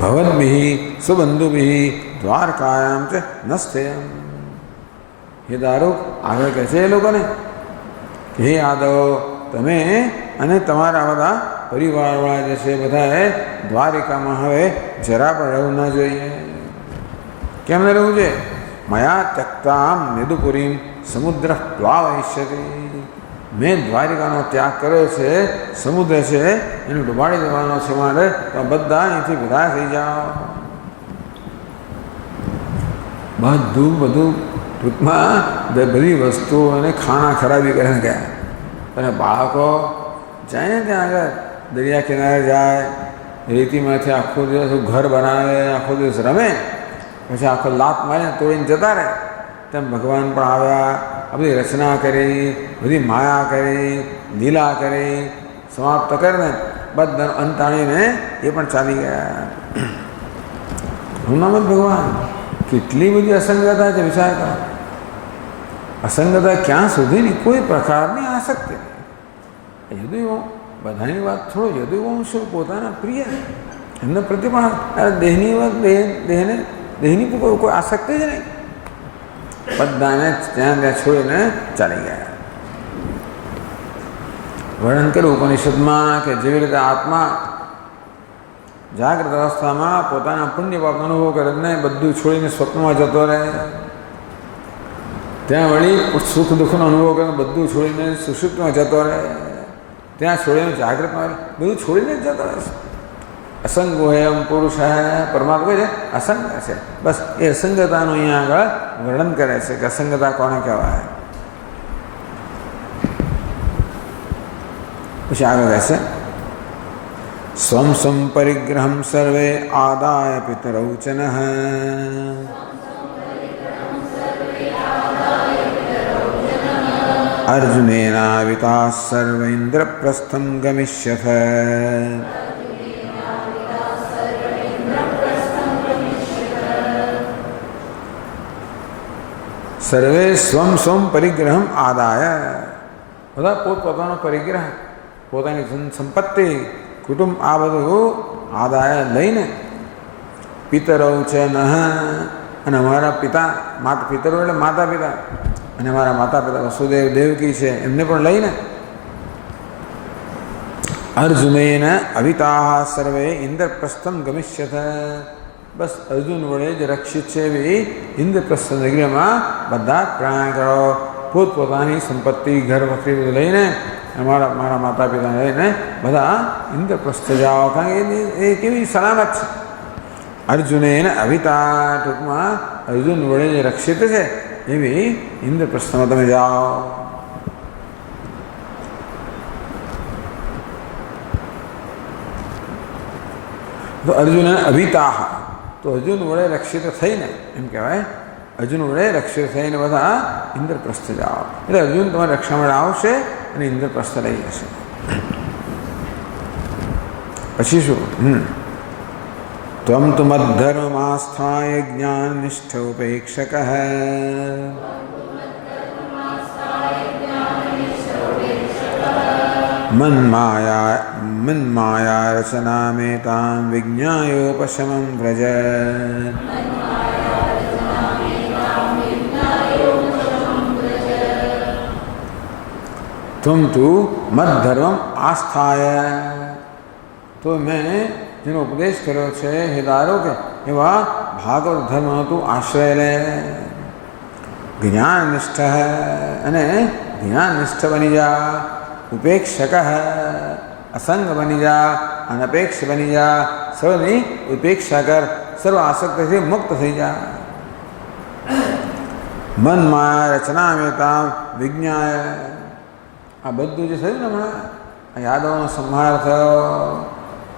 ભવદ્ભિઃ સ્વબંધુભિઃ દ્વારકાયામ ચ નસ્થેયમ. હે દારૂક આગળ કહે છે એ લોકોને, હે યાદવ, તમે અને તમારા બધા પરિવારવાળા જે છે બધાએ દ્વારિકામાં હવે જરા પણ રહેવું ન જોઈએ. કેમ ન રહેવું છે? મયા ત્યક્તામ યદુપુરીમ સમુદ્ર પ્લાવયિષ્યતિ. મેં દ્વારિકાનો ત્યાગ કર્યો છે, સમુદ્ર છે એને ડૂબાડી દેવાનો છે, માટે તો બધા અહીંથી વિદાય થઈ જાઓ. બધું ટૂંકમાં બધી વસ્તુઓ અને ખાણા ખરાબી કરીને ગયા. અને બાળકો જાય ને ત્યાં આગળ દરિયા કિનારે જાય, રેતીમાંથી આખો દિવસ ઘર બનાવે, આખો દિવસ રમે, પછી આખો લાત મારીને તોડીને જતા રહે. તેમ ભગવાન પણ આવ્યા, આ બધી રચના કરી, બધી માયા કરી, લીલા કરી, સમાપ્ત કરીને બધાનો અંત આણીને એ પણ ચાલી ગયા. નામ જ ભગવાન. કેટલી બધી અસંગતા છે, વિચાર કરો. અસંગતા ક્યાં સુધીની કોઈ પ્રકારની આસક્તિ નહીં. યદુવંશ બધાની વાત છોડો, યદુવંશો પોતાના પ્રિય એમના પ્રત્યે પણ દેહની વાત, દેહની કોઈ આસક્તિ જ નહીં. બધાને ત્યાં છોડીને ચાલી ગયા. વર્ણન કર્યું ઉપનિષદમાં કે જેવી રીતે આત્મા જાગ્રત અવસ્થામાં પોતાના પુણ્ય પાપનો અનુભવ કરે ને બધું છોડીને સ્વપ્નમાં જતો રહે, ત્યાં વળી સુખ દુઃખનો અનુભવ કરે બધું છોડીને સુષુપ્તમાં જતો રહે, ત્યાં છોડીને જાગ્રતમાં બધું છોડીને જ જતો રહે છે. અસંગો એમ પુરુષ પરમાત્મા છે, અસંગ છે. બસ એ અસંગતાનું અહીંયા આગળ વર્ણન કરે છે કે અસંગતા કોને કહેવાય. પછી આગળ રહેશે સ્વમ સ્વમ પરિગ્રહમ સર્વે આદાય પિતરૌ ચ નઃ. અર્જુનેનાવિતા સર્વ ઇન્દ્રપ્રસ્થમ ગમિષ્યથ. સર્વે સ્વમ સ્વમ પરિગ્રહમ આદાય, બધા પોતપોતાનો પરિગ્રહ, પોતાની ધન સંપત્તિ, કુટુંબ આ બધું આદાય લઈને પિતરૌ છે નઃ, અને અમારા પિતા પિતરો એટલે માતા પિતા, અને અમારા માતા પિતા વસુદેવ દેવકી છે એમને પણ લઈને અર્જુનેન અવિતા સર્વે ઇન્દ્રપ્રસ્થમ ગમિષ્યથ. બસ અર્જુન વડે જ રક્ષિત છે એવી ઇન્દ્રપ્રસ્થ નગરીમાં બધા પ્રયાણ કરો. પોતપોતાની સંપત્તિ ઘર વખરી લઈને મારા માતા પિતાને લઈને બધા ઇન્દ્રપ્રસ્થ જાઓ, કારણ કે એ કેવી સલામત છે. અર્જુને એને અવિતા, ટૂંકમાં અર્જુન વડે જે રક્ષિત છે એવી ઇન્દ્રપ્રસ્થમાં તમે જાઓ. તો અર્જુન અવિતા, તો અર્જુન વડે રક્ષિત થઈને એમ કહેવાય, અર્જુન વડે રક્ષિત થઈને બધા ઇન્દ્રપ્રસ્થ જાઓ. એટલે અર્જુન તમારી રક્ષા માટે આવશે અને ઇન્દ્રપ્રસ્થ લઈ જશે. પછી શું? ત્વમ તુ મદ્ધર્મમાસ્થાય જ્ઞાનનિષ્ઠ ઉપેક્ષક મન્માયા રચનામેતાં વિજ્ઞાયોપશમં વ્રજ. ત્વમ તુ મદ્ધર્મમ આસ્થાય, તો મેં જેનો ઉપદેશ કર્યો છે હે દારૂક, એવા ભાગવત ધર્મનો તું આશ્રય લે. જ્ઞાનનિષ્ઠ, અને જ્ઞાનનિષ્ઠ બની જા. ઉપેક્ષક, અસંગ બની જા, અનપેક્ષ બની જા. સર્વની ઉપેક્ષા કર, સર્વ આસક્તિથી મુક્ત થઈ જા. મન માયા રચનામેતાં વિજ્ઞાય, આ બધું જે થયું ને હમણાં, આ યાદવનો સંહાર થયો,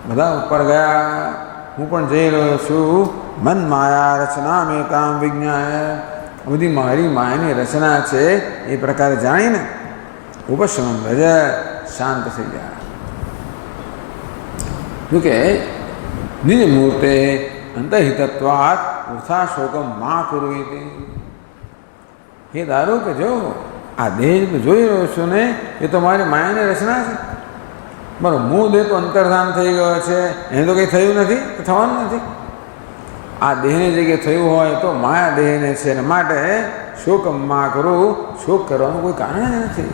બધા ઉપર ગયા, હું પણ જઈ રહ્યો છું. મન માયા રચનામેતાં વિજ્ઞાય, બધી મારી માયાની રચના છે એ પ્રકારે જાણીને ઉપશમન વ્રજ, શાંત થઈ જાય. જોકે નિજ મૂર્તે અંતહિતત્વાત વૃથા શોકમ મા કુરુ. હે દારૂ કે જો આ દેહ જોઈ રહ્યો છું ને, એ તો મારી માયાની રચના છે. મારો મૂળ દેહ તો અંતર્ધાન થઈ ગયો છે, એને તો કંઈ થયું નથી, થવાનું નથી. આ દેહની જગ્યાએ થયું હોય તો માયા દેહને છે, એના માટે શોકમાં કરું, શોક કરવાનું કોઈ કારણ જ નથી.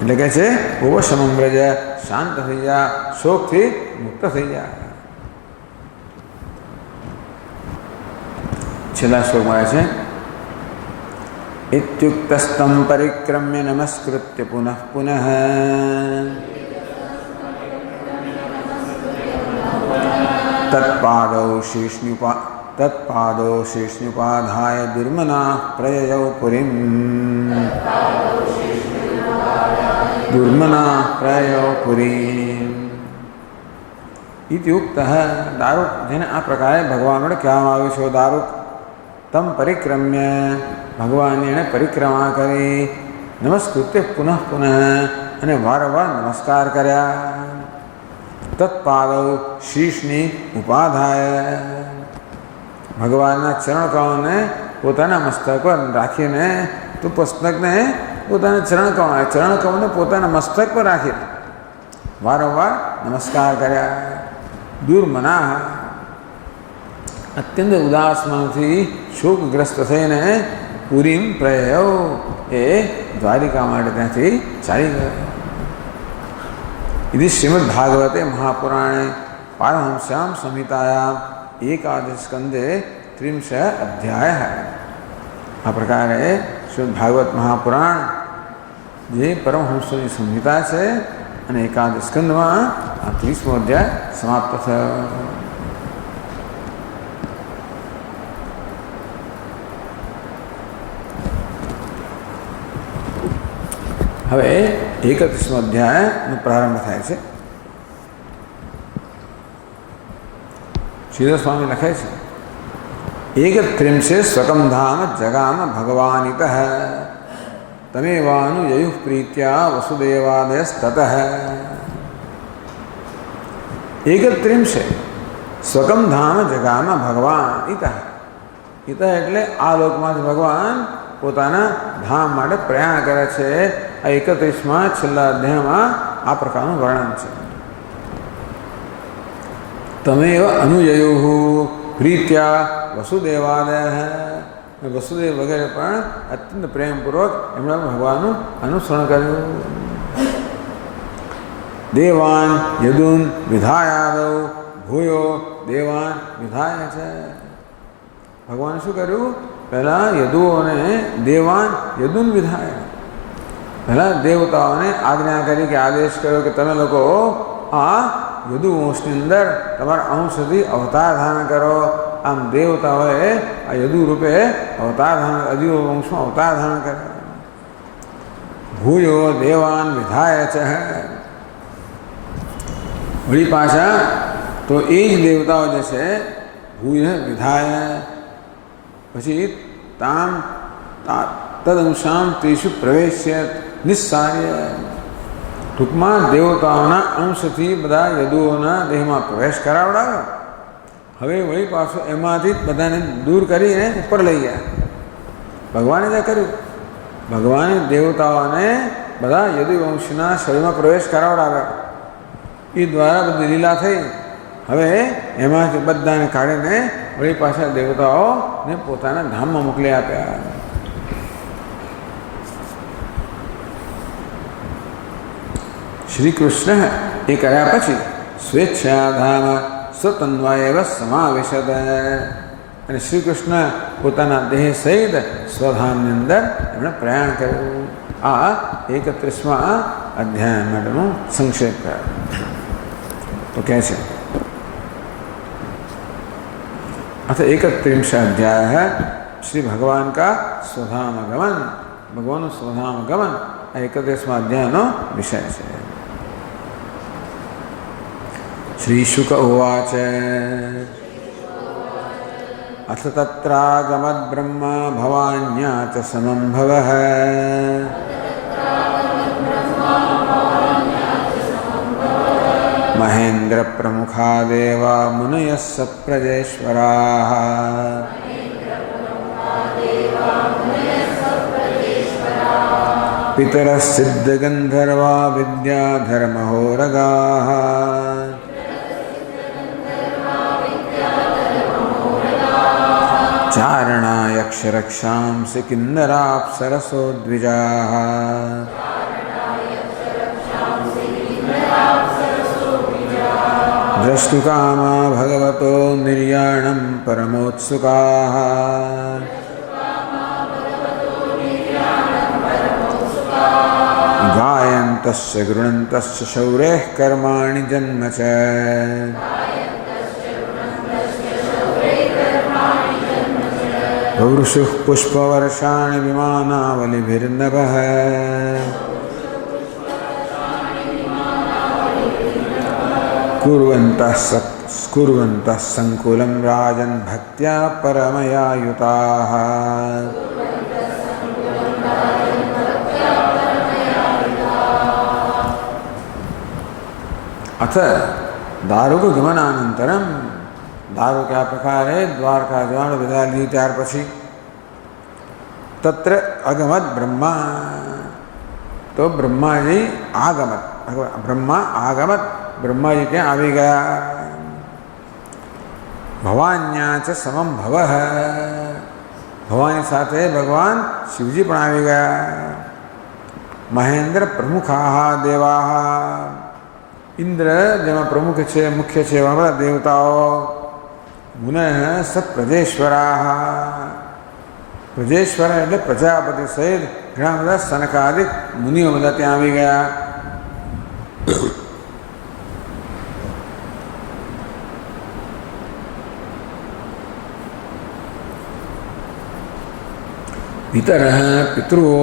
એટલે કહે છે ઉપશમં વ્રજ, શાંત થઈ જા, શોકથી મુક્ત થઈ જા. છેલ્લા શ્લોકમાં છે ઇત્યુક્તસ્તં પરિક્રમ્ય નમસ્કૃત્ય પુનઃ પુનઃ તત્પાદૌ શીર્ષ્ણ્યુપાધાય દુર્મના પ્રયયૌ પુરીમ. દુર્મના પ્રયયૌ પુરીમ ઇત્યુક્ત, દારૂક જેને આ પ્રકારે ભગવાન વડે કહેવામાં આવ્યું છે. દારૂક તમ પરિક્રમ્ય, ભગવાનની એણે પરિક્રમા કરી. નમસ્કૃત્ય પુનઃ પુનઃ, અને વારંવાર નમસ્કાર કર્યા. તત્પાદૌ શીશની ઉપાધાય, ભગવાનના ચરણકળોને પોતાના મસ્તક પર રાખીને, તો પુસ્તકને પોતાના ચરણકળોને પોતાના મસ્તક પર રાખીને વારંવાર નમસ્કાર કર્યા. દુર્મના, અત્યંત ઉદાસમાંથી શોકગ્રસ્ત થઈને પુરીમ પ્રયયો, એ દ્વારિકા માટે ત્યાંથી ચાલી ગયા. इति श्रीमद्भागवते महापुराणे पारमहंस्यां संहितायां एकादश स्कंदे 30 अध्याय है. आ प्रकारे श्रीमद्भागवत महापुराण જે પરમહંસોની સંહિતા છે અને એકાદશ સ્કંદમાં આ 30મો અધ્યાય સમાપ્ત થયો. હવે 31મો અધ્યાયનો પ્રારંભ થાય છે. શ્રીધર સ્વામી લખે છે 31 સ્વકમ ધામ જગામ ભગવાનિત તમેવાનુયયુઃ પ્રીત્યા વસુદેવાદયસ્તતઃ. 31 સ્વકમ ધામ જગામ ભગવાન ઇત. ઇત એટલે આ લોકમાંથી ભગવાન પોતાના ધામ માટે પ્રયાણ કરે છે. આ 31માં છેલ્લા અધ્યાયમાં આ પ્રકારનું વર્ણન છે. તમેવ અનુયયુઃ પ્રીત્યા વસુદેવાદય, વસુદેવ વગેરે પણ અત્યંત પ્રેમપૂર્વક એમણે ભગવાનનું અનુસરણ કર્યું. દેવાન યદુન વિધાયાદવ ભૂયો દેવાન વિધાય છે. ભગવાને શું કર્યું? પહેલાં યદુઓને દેવાન યદુન વિધાય, પહેલાં દેવતાઓને આજ્ઞા કરી કે આદેશ કર્યો કે તમે લોકો આ યદુ વંશની અંદર તમારા અંશથી અવતાર ધારણ કરો. આમ દેવતાઓએ આ યદુ રૂપે અવતાર ધારણ, યદુ વંશમાં અવતાર ધારણ કર્યા. ભૂયો દેવાન વિધાય છે. વળી પાછા તો એ જ દેવતાઓ જે છે ભૂય વિધાય, પછી તામ તદંશામ તેષુ પ્રવેશ્ય નિસ્સાર્ય. ટૂંકમાં દેવતાઓના અંશથી બધા યદુઓના દેહમાં પ્રવેશ કરાવડાવ્યો. હવે વળી પાછું એમાંથી જ બધાને દૂર કરીને ઉપર લઈ ગયા. ભગવાને જે કર્યું, ભગવાને દેવતાઓને બધા યદુવંશના શરીરમાં પ્રવેશ કરાવડાવ્યા. એ દ્વારા બધી લીલા થઈ. હવે એમાંથી બધાને કાઢીને વળી પાછા દેવતાઓને પોતાના ધામમાં મોકલી આપ્યા. શ્રી કૃષ્ણ એ કર્યા પછી સ્વેચ્છાધામ સ્વતન્વાયવ સમાવેશદ, અને શ્રી કૃષ્ણ પોતાના દેહ સહિત સ્વધામની અંદર એમણે પ્રયાણ કર્યું. આ 31મા અધ્યાય માટેનો સંક્ષેપ કર્યો. તો કહે છે अथ 31 अध्याय श्री भगवान का स्वधाम गमन, भगवान स्वधाम गमन 31वां अध्याय नो विषय है. श्री शुक उवाच अथ तत्रागमद् ब्रह्मा भवान्या च समं भवः महेन्द्र प्रमुखा देवा मुनयः सप्रजेश्वराः पितरः सिद्धगन्धर्वा विद्याधरमहोरगाः चारणा यक्षरक्षांसि किन्नराप्सरसो द्विजाः द्रष्टुकामा भगवतो निर्याणं परमोत्सुकाः गायन्तश्च गृह्णन्तश्च शौरेः कर्माणि जन्म च पौरुषुः पुष्पवर्षाणि विमानावलिभिर्नभः कुर्वन्तः संकुलं राजन् भक्त्या परमया युताः अथ दारुक गमनानंतरम, दारू क्या प्रकार है? द्वारका जवान विदा ली त्यार पछी तत्र अगमत ब्रह्मा, तो ब्रह्मा जी आगमत, ब्रह्मा आगमत, ब्रह्मा जी ત્યાં આવી ગયા. ભવાન્યા ચ સમમ ભવઃ, ભવાની સાથે ભગવાન શિવજી પણ આવી ગયા. મહેન્દ્ર પ્રમુખાહ દેવાહ, ઇન્દ્ર જેમાં પ્રમુખ છે, મુખ્ય છે એવા બધા દેવતાઓ. મુનઃ સપ્રજેશ્વરાહ, પ્રજેશ્વર એટલે પ્રજાપતિ સહિત ઘણા બધા સનકાદિક મુનિઓ બધા ત્યાં આવી ગયા. पितरः पितृवो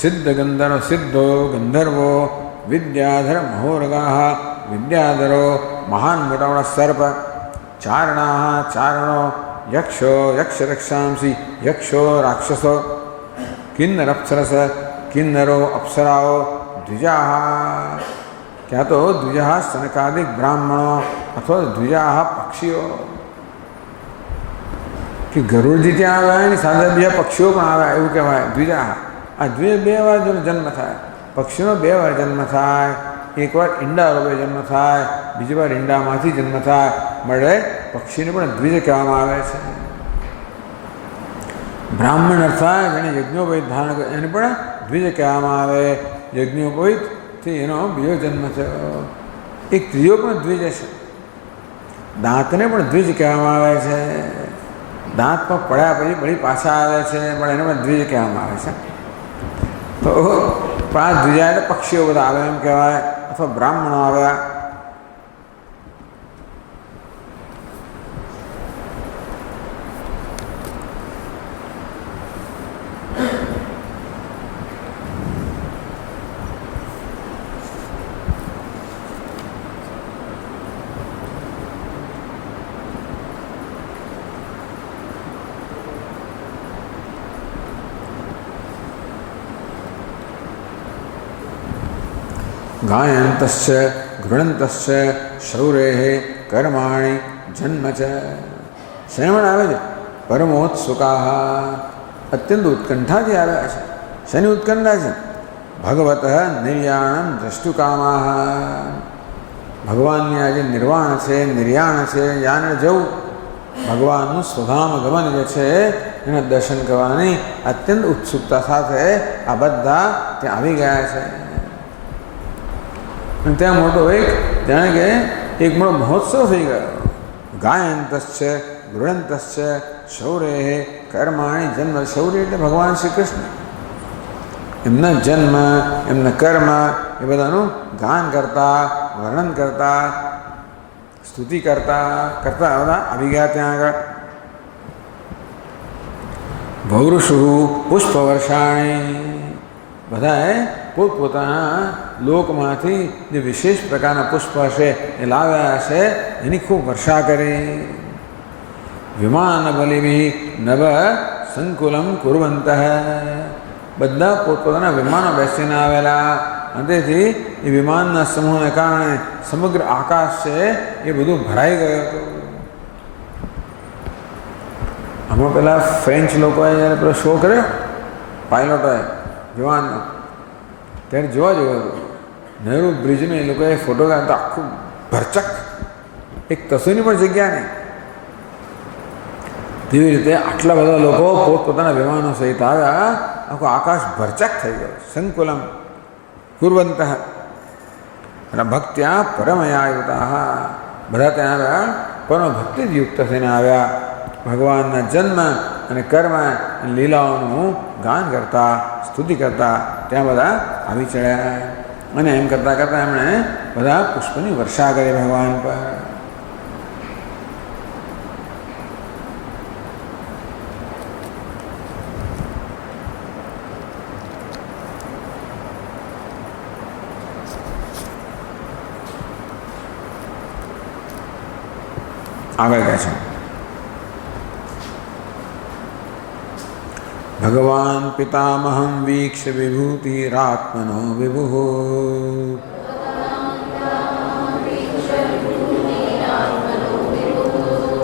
सिद्धगन्धर्व सिद्धो गंधर्वो विद्याधर महोरगाः विद्याधरो महान मोटा मोटा सर्प. चारणाः चारणो यक्षो यक्षरक्षांसि यक्षो राक्षसो किन्नरप्सरस किन्नरो अप्सराओ द्विजाः, क्या तो द्विजाः सनकादिक ब्राह्मणों अथवा द्विजाः पक्षीओ. कि गरुड़जी ત્યાં આવ્યા એની સાથે બીજા પક્ષીઓ પણ આવ્યા એવું કહેવાય. દ્વિજા, આ બે વાર જન્મ થાય. પક્ષીનો 2 વાર જન્મ થાય. એકવાર ઈંડા રૂપે જન્મ થાય, બીજી વાર ઈંડામાંથી જન્મ થાય. મળે પક્ષીને પણ દ્વિજ કહેવામાં આવે છે. બ્રાહ્મણ અર્થાત જેને યજ્ઞોપવિત ધારણ કરે એને પણ દ્વિજ કહેવામાં આવે. યજ્ઞોપવિતથી એનો બીજો જન્મ થયો. એક ત્રીજો પણ દ્વિજ છે. દાંતને પણ દ્વિજ કહેવામાં આવે છે. દાંત પર પડ્યા પછી વળી પાછા આવે છે, પણ એને પણ દ્વિજ કહેવામાં આવે છે. તો પાંચ દ્વિજા એટલે પક્ષીઓ બધા આવે એમ કહેવાય, અથવા બ્રાહ્મણો આવ્યા. ગાયંતશ્ચ ગૃણંતશ્ચ શૌરેઃ કર્માણિ જન્મ ચ. શેમાં આવે છે? પરમોત્સુકાઃ, અત્યંત ઉત્કંઠાથી આવ્યા છે. શેની ઉત્કંઠા છે? ભગવતઃ નિર્યાણમ દ્રષ્ટુકામાઃ, ભગવાનની આ જે નિર્વાણ છે, નિર્યાણ છે, યાને જવું, ભગવાનનું સ્વધામ ગમન જે છે એના દર્શન કરવાની અત્યંત ઉત્સુકતા સાથે આ બધા ત્યાં આવી ગયા છે. અને ત્યાં મોટો એક જાણે કે એક મોટો મહોત્સવ થઈ ગયો. ગાયંતશ્ચ ગૃણંતશ્ચ શૌરેઃ કર્માણિ જન્મ. શૌર્ય એટલે ભગવાન શ્રી કૃષ્ણ, એમના જન્મ, એમના કર્મ એ બધાનું ગાન કરતા, વર્ણન કરતા, સ્તુતિ કરતા બધા આવી ગયા ત્યાં આગળ. ભૌરુષુ પુષ્પવર્ષાણી, બધાએ પોતપોતાના લોકમાંથી જે વિશેષ પ્રકારના પુષ્પ હશે એ લાવ્યા હશે, એની ખૂબ વર્ષા કરી. વિમાન બલિભિ નવ સંકુલમ કુર્વંતઃ, બધા પોતપોતાના વિમાનો બેસીને આવેલા. અને તેથી એ વિમાનના સમૂહને કારણે સમગ્ર આકાશ છે એ બધું ભરાઈ ગયું હતું. આમાં પેલા ફ્રેન્ચ લોકોએ જ્યારે પેલો શો કર્યો પાયલોટોએ વિમાનનો, ત્યારે જોવા જેવું હતું. નહેરુ બ્રિજને એ લોકોએ ફોટોગ્રાફ તો આખું ભરચક, એક કસુની પણ જગ્યા નહીં. તેવી રીતે આટલા બધા લોકો પોતપોતાના વિમાનો સહિત આવ્યા, આખું આકાશ ભરચક થઈ ગયું. સંકુલમ કુર્વંતઃ, અને ભક્ત્યા પરમયાયુતા, બધા ત્યાં આવ્યા પરમ ભક્તિથી યુક્ત થઈને આવ્યા. ભગવાનના જન્મ અને કર્મ અને લીલાઓનું ગાન કરતા, સ્તુતિ કરતા ત્યાં બધા આવી ચડ્યા. અને એમ કરતાં કરતાં એમણે બધા પુષ્પની વર્ષા કરી ભગવાન પર. આગળ કહે છે ભગવાન પિતામહં વીક્ષ્ય વિભૂતિરાત્મનો વિભુઃ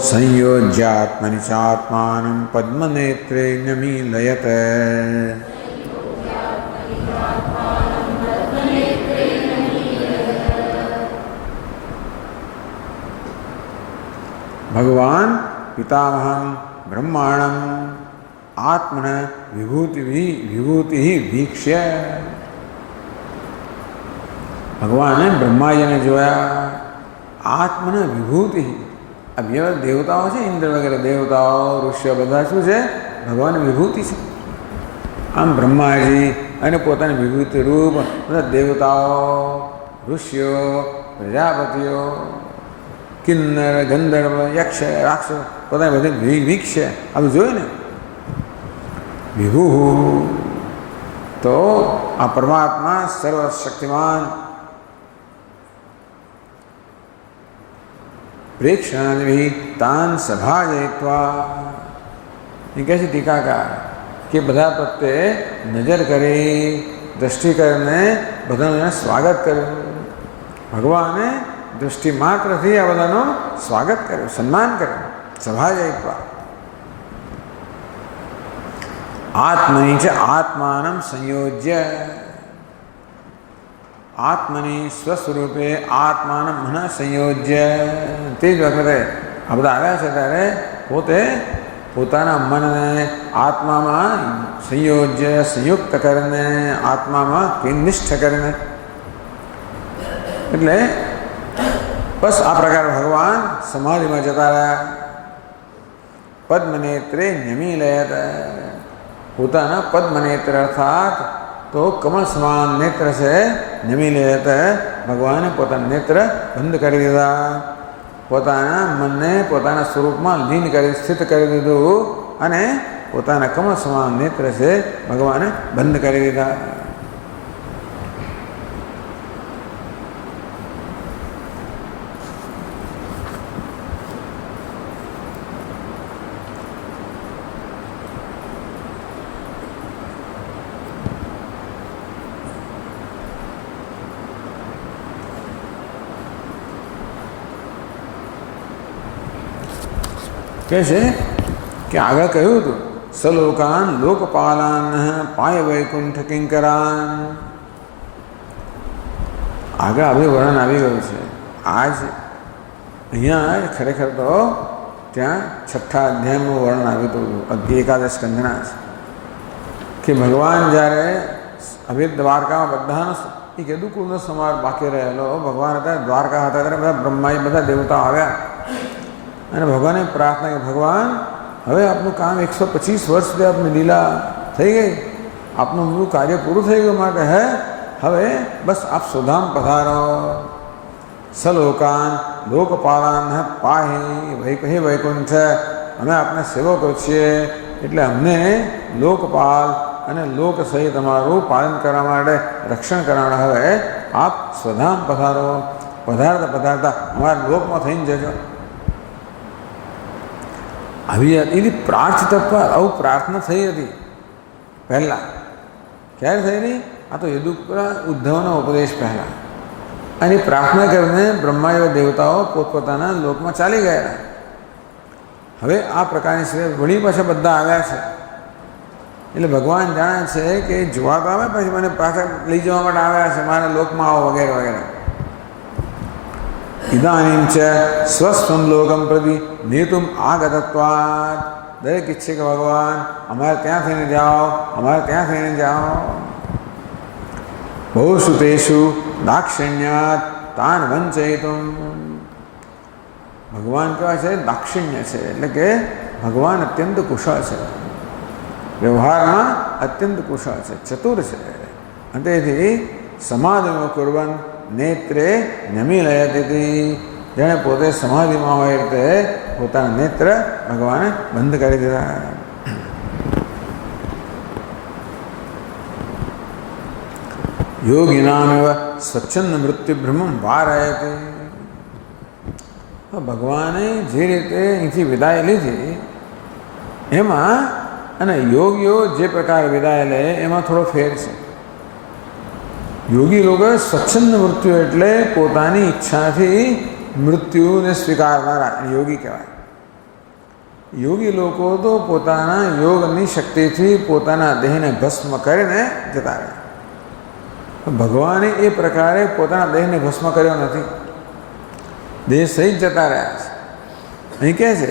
સંયોજ્યાત્મનિ ચાત્માनं પદ્મનેત્રે ન્યમીલયત. ભગવાન પિતામહં બ્રહ્માણં આત્મન વિભૂતિ વીક્ષ્ય. ભગવાને બ્રહ્માજીને જોયા. આત્મન વિભૂતિ, આ બે દેવતાઓ છે, ઇન્દ્ર વગેરે દેવતાઓ, ઋષિઓ, બધા શું છે? ભગવાનની વિભૂતિ છે. આમ બ્રહ્માજી અને પોતાની વિભૂતિ રૂપ બધા દેવતાઓ, ઋષિઓ, પ્રજાપતિઓ, કિન્નર, ગંધર્વ, યક્ષ, રાક્ષસ બધા બધી વીક્ષે આવું જોયું ને. વિભુ તો આ પરમાત્મા સર્વશક્તિમાન, પ્રેક્ષણાદિ તાન સભાજયિત્વા. એ કહે છે ટીકાકાર કે બધા પ્રત્યે નજર કરી, દ્રષ્ટિ કરીને બધાનું સ્વાગત કર્યું. ભગવાને દૃષ્ટિ માત્રથી આ બધાનું સ્વાગત કર્યું, સન્માન કર્યું. સભાજયિત્વા આત્મની છે આત્માનં સંયોજ્ય. આત્મની સ્વસ્વરૂપે આત્માનં મન સંયોજ્ય. તે જ વખતે આ બધા આવ્યા છે ત્યારે પોતે પોતાના મનને આત્મામાં સંયોજ્ય, સંયુક્ત કરીને, આત્મામાં નિષ્ઠ કરીને. એટલે બસ આ પ્રકાર ભગવાન સમાધિમાં જતા રહ્યા. પદ્મનેત્રે ન્યમીલયત, પોતાના પદ્મનેત્ર અર્થાત તો કમળ સમાન નેત્ર છે. ન્યમીલયત, ભગવાને પોતાના નેત્ર બંધ કરી દીધા, પોતાના મનને પોતાના સ્વરૂપમાં લીન કરી સ્થિત કરી દીધું અને પોતાના કમળ સમાન નેત્ર છે ભગવાને બંધ કરી દીધા. કહે છે કે આગળ કહ્યું હતું સલોકાન લોકપાલાન પાય વૈકુંઠ કિંકરાન. આગળ આવી વર્ણન આવી ગયું છે. આજ અહીંયા ખરેખર તો ત્યાં 6થા અધ્યાયનું વર્ણન આવ્યું હતું એકાદશ સ્કંધના કે ભગવાન જ્યારે હવે દ્વારકામાં બધાનો એ યદુકુળનો સમાર બાકી રહેલો ભગવાન હતા, દ્વારકા હતા ત્યારે બધા બ્રહ્માએ બધા દેવતાઓ આવ્યા અને ભગવાને પ્રાર્થના કે ભગવાન હવે આપનું કામ 125 વર્ષ સુધી આપની લીલા થઈ ગઈ, આપનું બધું કાર્ય પૂરું થઈ ગયું, માટે હવે બસ આપ સુધામ પધારો. સલોકાન લોકપાલાન પાહી હે વૈકુંઠ, અમે આપના સેવકો છીએ એટલે અમને લોકપાલ અને લોક સહિત તમારું પાલન કરવા માટે રક્ષણ કરવા હવે આપ સ્વધામ પધારો. પધારતા પધારતા અમારા લોકમાં થઈને જજો. આવી એની પ્રાર્થના આવું પ્રાર્થના થઈ હતી પહેલાં. ક્યારે થઈ હતી? આ તો ઉદ્ધવનો ઉપદેશ પહેલાં. અને પ્રાર્થના કરીને બ્રહ્મા એવા દેવતાઓ પોતપોતાના લોકમાં ચાલી ગયા. હવે આ પ્રકારની સિવાય વળી પાછા બધા આવ્યા છે એટલે ભગવાન જાણે છે કે જોવા તો આવે પછી મને પાછા લઈ જવા માટે આવ્યા છે, મારા લોકમાં આવો વગેરે વગેરે. ઇદાનીમ ચ સ્વસ્વમ લોકમ પ્રતિ નેતુમ આગતત્વાત. દરેક ઈચ્છે કે ભગવાન અમારે ત્યાં થઈને જાઓ, અમારે ત્યાં થઈને જાઓ. બહુ સુતેષુ દાક્ષિણ્યાત તાન વંચયિતુમ. ભગવાન કેવા છે? દાક્ષિણ્ય છે, એટલે કે ભગવાન અત્યંત કુશળ છે, વ્યવહારમાં અત્યંત કુશળ છે, ચતુર છે. અને તેથી સમાધિનો કુર્વન નેત્રે નમીલયતી, જેણે પોતે સમાધિમાં હોય રીતે પોતાના નેત્ર ભગવાને બંધ કરી દીધા. યોગિનામ એવ સ્વચ્છંદ મૃત્યુભ્રમમ વારયતે. ભગવાને જે રીતે અહીંથી વિદાય લીધી એમાં અને યોગીઓ જે પ્રકાર વિદાય લે એમાં થોડો ફેર છે. યોગી લોકો સ્વચ્છંદ મૃત્યુ એટલે પોતાની ઈચ્છાથી મૃત્યુને સ્વીકારનારા યોગી કહેવાય. યોગી લોકો તો પોતાના યોગની શક્તિથી પોતાના દેહને ભસ્મ કરીને જતા રહે. ભગવાને એ પ્રકારે પોતાના દેહને ભસ્મ કર્યો નથી, દેહ સહિત જતા રહ્યા છે. અહીં કહે છે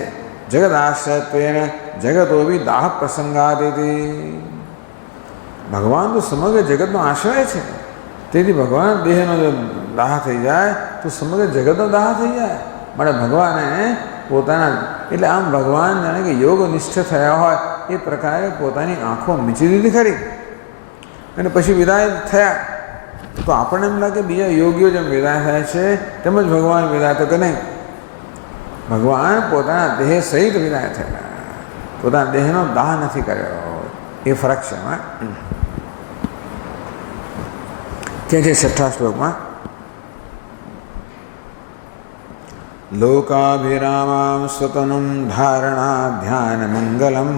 જગત આશ્રયત્વેન જગતો બી દાહ પ્રસંગાદિથી. ભગવાન તો સમગ્ર જગતનો આશ્રય છે, તેથી ભગવાન દેહનો જો દાહ થઈ જાય તો સમગ્ર જગતનો દાહ થઈ જાય. માટે ભગવાને પોતાના એટલે આમ ભગવાન જાણે કે યોગનિષ્ઠ થયા હોય એ પ્રકારે પોતાની આંખો મીચી દીધી ખરી અને પછી વિદાય થયા. તો આપણને એમ લાગે બીજા યોગીઓ જેમ વિદાય થાય છે તેમજ ભગવાન વિદાય તો કે નહીં, ભગવાન પોતાના દેહ સહિત વિદાય થયા, પોતાના દેહનો દાહ નથી કર્યો. એ ફરક છે. કે છે 6થા શ્લોકમાં લોકાભિરામામ સ્વતનમ ધારણા ધ્યાન મંગલમ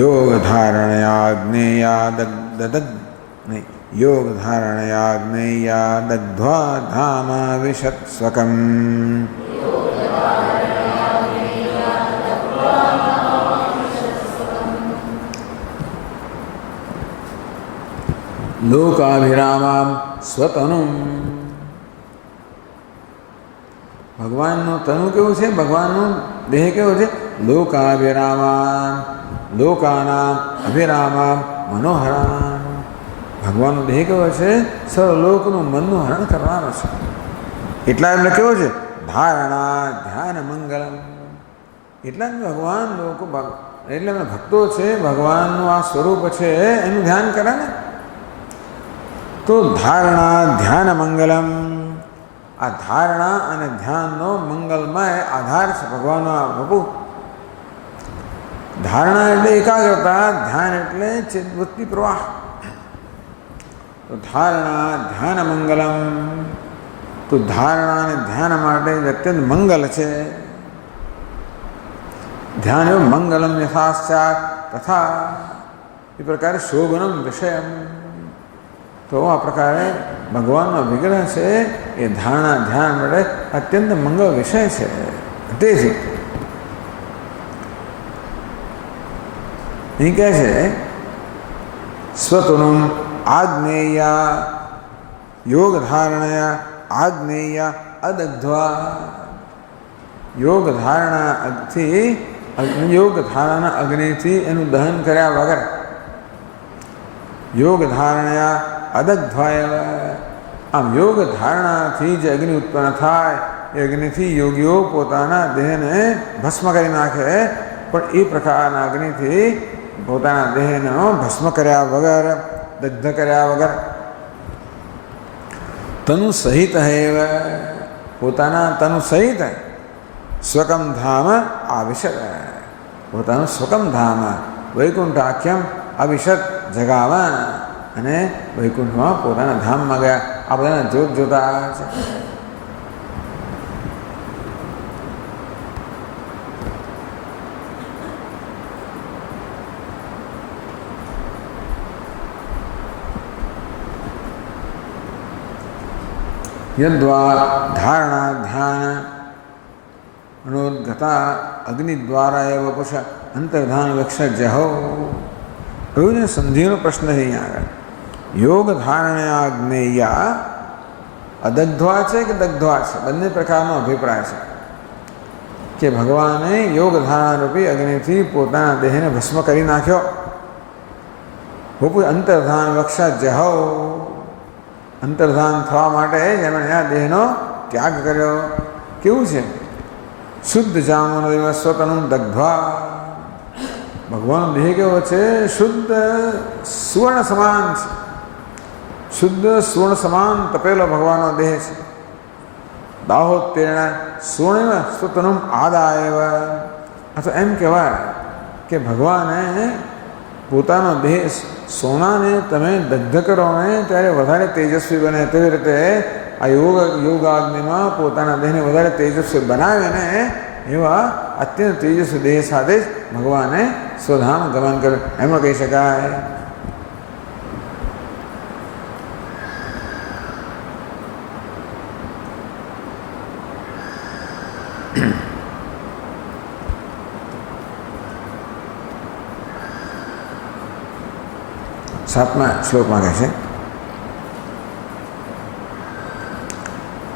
યોગ ધારણયાગ્નેયા દગ્ધ્વા ધામા વિશત્સ્વકમ. લોકાભિરામામ સ્વતનુમ. ભગવાનનું તનુ કેવું છે? ભગવાનનું દેહ કેવો છે? લોકાભિરામામ, લોકાનામ અભિરામામ મનોહરામ. ભગવાનનો દેહ કેવો છે? સર્વલોકનું મનનું હરણ કરવાનો છે. એટલા એમને કેવો છે? ધારણા ધ્યાન મંગલમ. એટલા જ ભગવાન લોકો એટલે એમના ભક્તો છે, ભગવાનનું આ સ્વરૂપ છે એનું ધ્યાન કરે ને. તો ધારણા ધ્યાન મંગલમ, આ ધારણા અને ધ્યાનનો મંગલમય આધાર છે ભગવાનનો આ પ્રભુ. ધારણા એટલે એકાગ્રતા, ધ્યાન એટલે ચિત્તવૃત્તિ પ્રવાહ. તો ધારણા ધ્યાન મંગલમ, તો ધારણા અને ધ્યાન માટે અત્યંત મંગલ છે. ધ્યાન એવું મંગલમ યથાશ્ચાત તથા એ પ્રકારે શોભનમ વિષયમ. તો આ પ્રકારે ભગવાનનો વિગ્રહ છે એ ધારણા ધ્યાન માટે અત્યંત મંગળ વિષય છે. તેથી અહીં કહે છે સ્વતનું આજ્ઞેયા યોગ ધારણયા આજ્ઞેયા અદગ્ધ્વા. યોગ ધારણાથી યોગ ધારણા અગ્નિથી એનું દહન કર્યા વગર, યોગ ધારણયા અદગ્ધ્વાય. આમ યોગ ધારણાથી જે અગ્નિ ઉત્પન્ન થાય એ અગ્નિથી યોગીઓ પોતાના દેહને ભસ્મ કરી નાખે, પણ એ પ્રકારના અગ્નિથી પોતાના દેહનો ભસ્મ કર્યા વગર, દગ્ધ કર્યા વગર, તનુ સહિત હેવ, પોતાના તનુ સહિત સ્વકમ ધામ આવિશત, પોતાનું સ્વકમ ધામ વૈકુંઠાખ્યમ અવિશત જગામાં, અને વૈકુંઠમાં પોતાના ધામમાં ગયા. આ બધાના જોત જોતા છે. યદ્વા ધારણા ધ્યાન અનોદ્ગતા અગ્નિ દ્વારા એવ પુષ અંતર્ધાન વક્ષ જહો. એવું ને સંધિનો પ્રશ્ન છે અહીંયા આગળ. યોગ ધારણા જ્ઞેયા અદગ્ધ્વા છે કે દગ્ધ્વા છે? બંને પ્રકારનો અભિપ્રાય છે કે ભગવાને યોગ ધારણારૂપી અગ્નિથી પોતાના દેહને ભસ્મ કરી નાખ્યો. અંતર્ધાન વક્ષ જહો, અંતર્ધાન થવા માટે એમણે આ દેહનો ત્યાગ કર્યો. કેવું છે? શુદ્ધ જામુન સ્વતનું દગ્ધ્વા. ભગવાનનો દેહ કેવો છે? શુદ્ધ સુવર્ણ સમાન છે. શુદ્ધ સુવર્ણ સમાન તપેલો ભગવાનનો દેહ છે. દાહોત્તીર્ણ સુવર્ણ સ્વતનું આદાયવ. અથવા એમ કહેવાય કે ભગવાને પોતાનો દેહ સોનાને તમે દગ્ધ કરો ને ત્યારે વધારે તેજસ્વી બને, તેવી રીતે આ યોગાગ્નિમાં પોતાના દેહને વધારે તેજસ્વી બનાવે ને એવા અત્યંત તેજસ્વી દેહ સાથે જ ભગવાને સ્વધામ ગમન કર્યું, એમાં કહી શકાય. સાતમા શ્લોકમાં કહે છે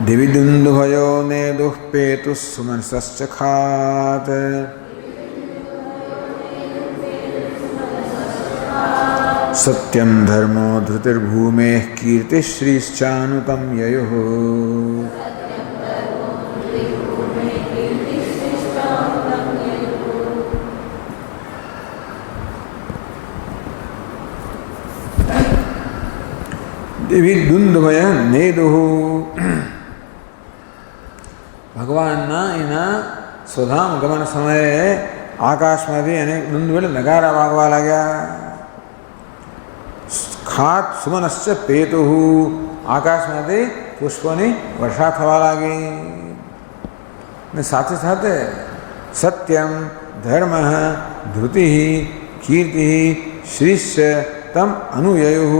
દિવિદુંદુભયો ને દુઃપેતુ સુમનસશ્ચ ખાત સત્યમ ધર્મો ધૃતિર્ભૂમેઃ કીર્તિશ્રીશ્ચાનુતમ યયુઃ. દિવિદુંદુભય નેદુઃ. ભગવાનના એના સ્વધામ ગમન સમયે આકાશમાંથી અનેક દુંદુભ નગારા વાગવા લાગ્યા. ખાત સુમનશ્ચ પેતુઃ. આકાશમાંથી પુષ્પોની વર્ષા થવા લાગી. ને સાથે સાથે સત્યમ ધર્મ ધૃતિ કીર્તિ શ્રીશ્ચ તમ અનુયયુઃ.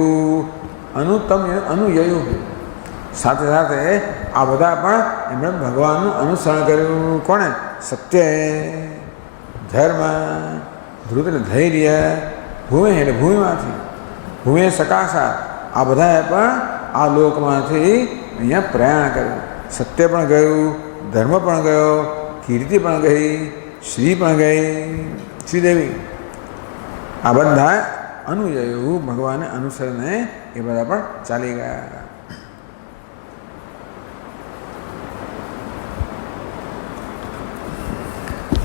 અનુયયુઃ. સાથે સાથે આ બધા પણ એમણે ભગવાનનું અનુસરણ કર્યું. કોણે? સત્યએ, ધર્મ, ધૃત એટલે ધૈર્ય, ભૂમિ એટલે ભૂમિમાંથી, ભૂમિ સકાશાત, આ બધાએ પણ આ લોકમાંથી અહીંયા પ્રયાણ કર્યું. સત્ય પણ ગયું, ધર્મ પણ ગયો, કીર્તિ પણ ગઈ, શ્રી પણ ગઈ, શ્રીદેવી. આ બધા અનુયાયીઓ ભગવાનને અનુસરને એ બધા પણ ચાલી ગયા.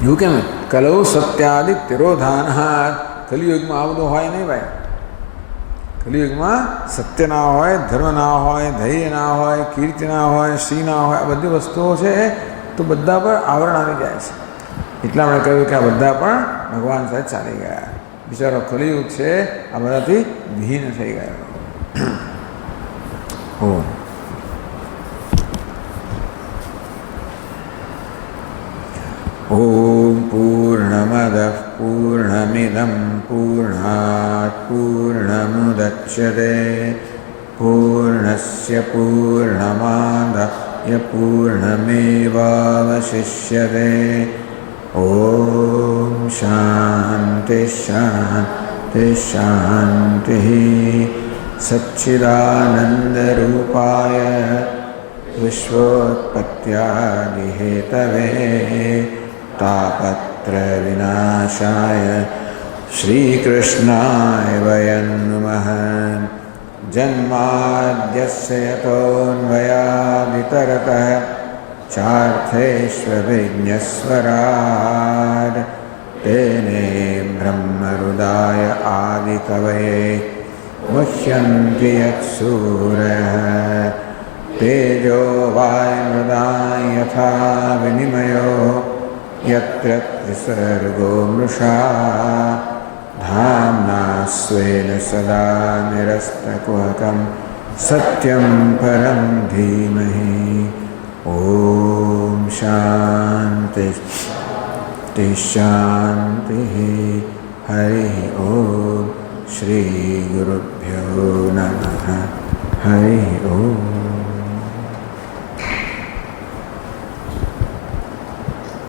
એવું કેમ કલૌ સત્યાદિ તિરોધાન. કલિયુગમાં આ બધું હોય નહીં ભાઈ. કલિયુગમાં સત્ય ના હોય, ધર્મ ના હોય, ધૈર્ય ના હોય, કીર્તિ ના હોય, શ્રી ના હોય. આ બધી વસ્તુઓ છે તો બધા પર આવરણ આવી જાય છે. એટલા આપણે કહ્યું કે આ બધા પણ ભગવાન સાથે ચાલી ગયા. બિચારો કલિયુગ છે આ બધાથી વિહીન થઈ ગયો. ઓમ પૂર્ણમદ પૂર્ણમિદં પૂર્ણાત પૂર્ણમુદચ્યતે પૂર્ણસ્ય પૂર્ણમાદાય પૂર્ણમેવાવશિષ્યતે. ઓમ શાંતિ શાંતિ શાંતિ. સચ્ચિદાનંદરૂપાય વિશ્વોત્પત્યાદિહેતવે તાપત્રવિનાશાય શ્રીકૃષ્ણાય વયં નમઃ. જન્માદ્યસ્ય યતોન્વયાદિતરતઃ ચાર્થેષ્વभिज्ञस्वराट् तेने ब्रह्महृदाय आदिकवये मुह्यन्ति यत्सूरयः. तेजो वायुर्मृदां यथा विनिमयो यत्र त्रिसर्गो मृषा धाम्ना स्वेन सदा निरस्तकुहकं सत्यं परं धीमहि. ओम शांति शांति. हरि ओम. श्री गुरुभ्यो नमः. हरि ओम.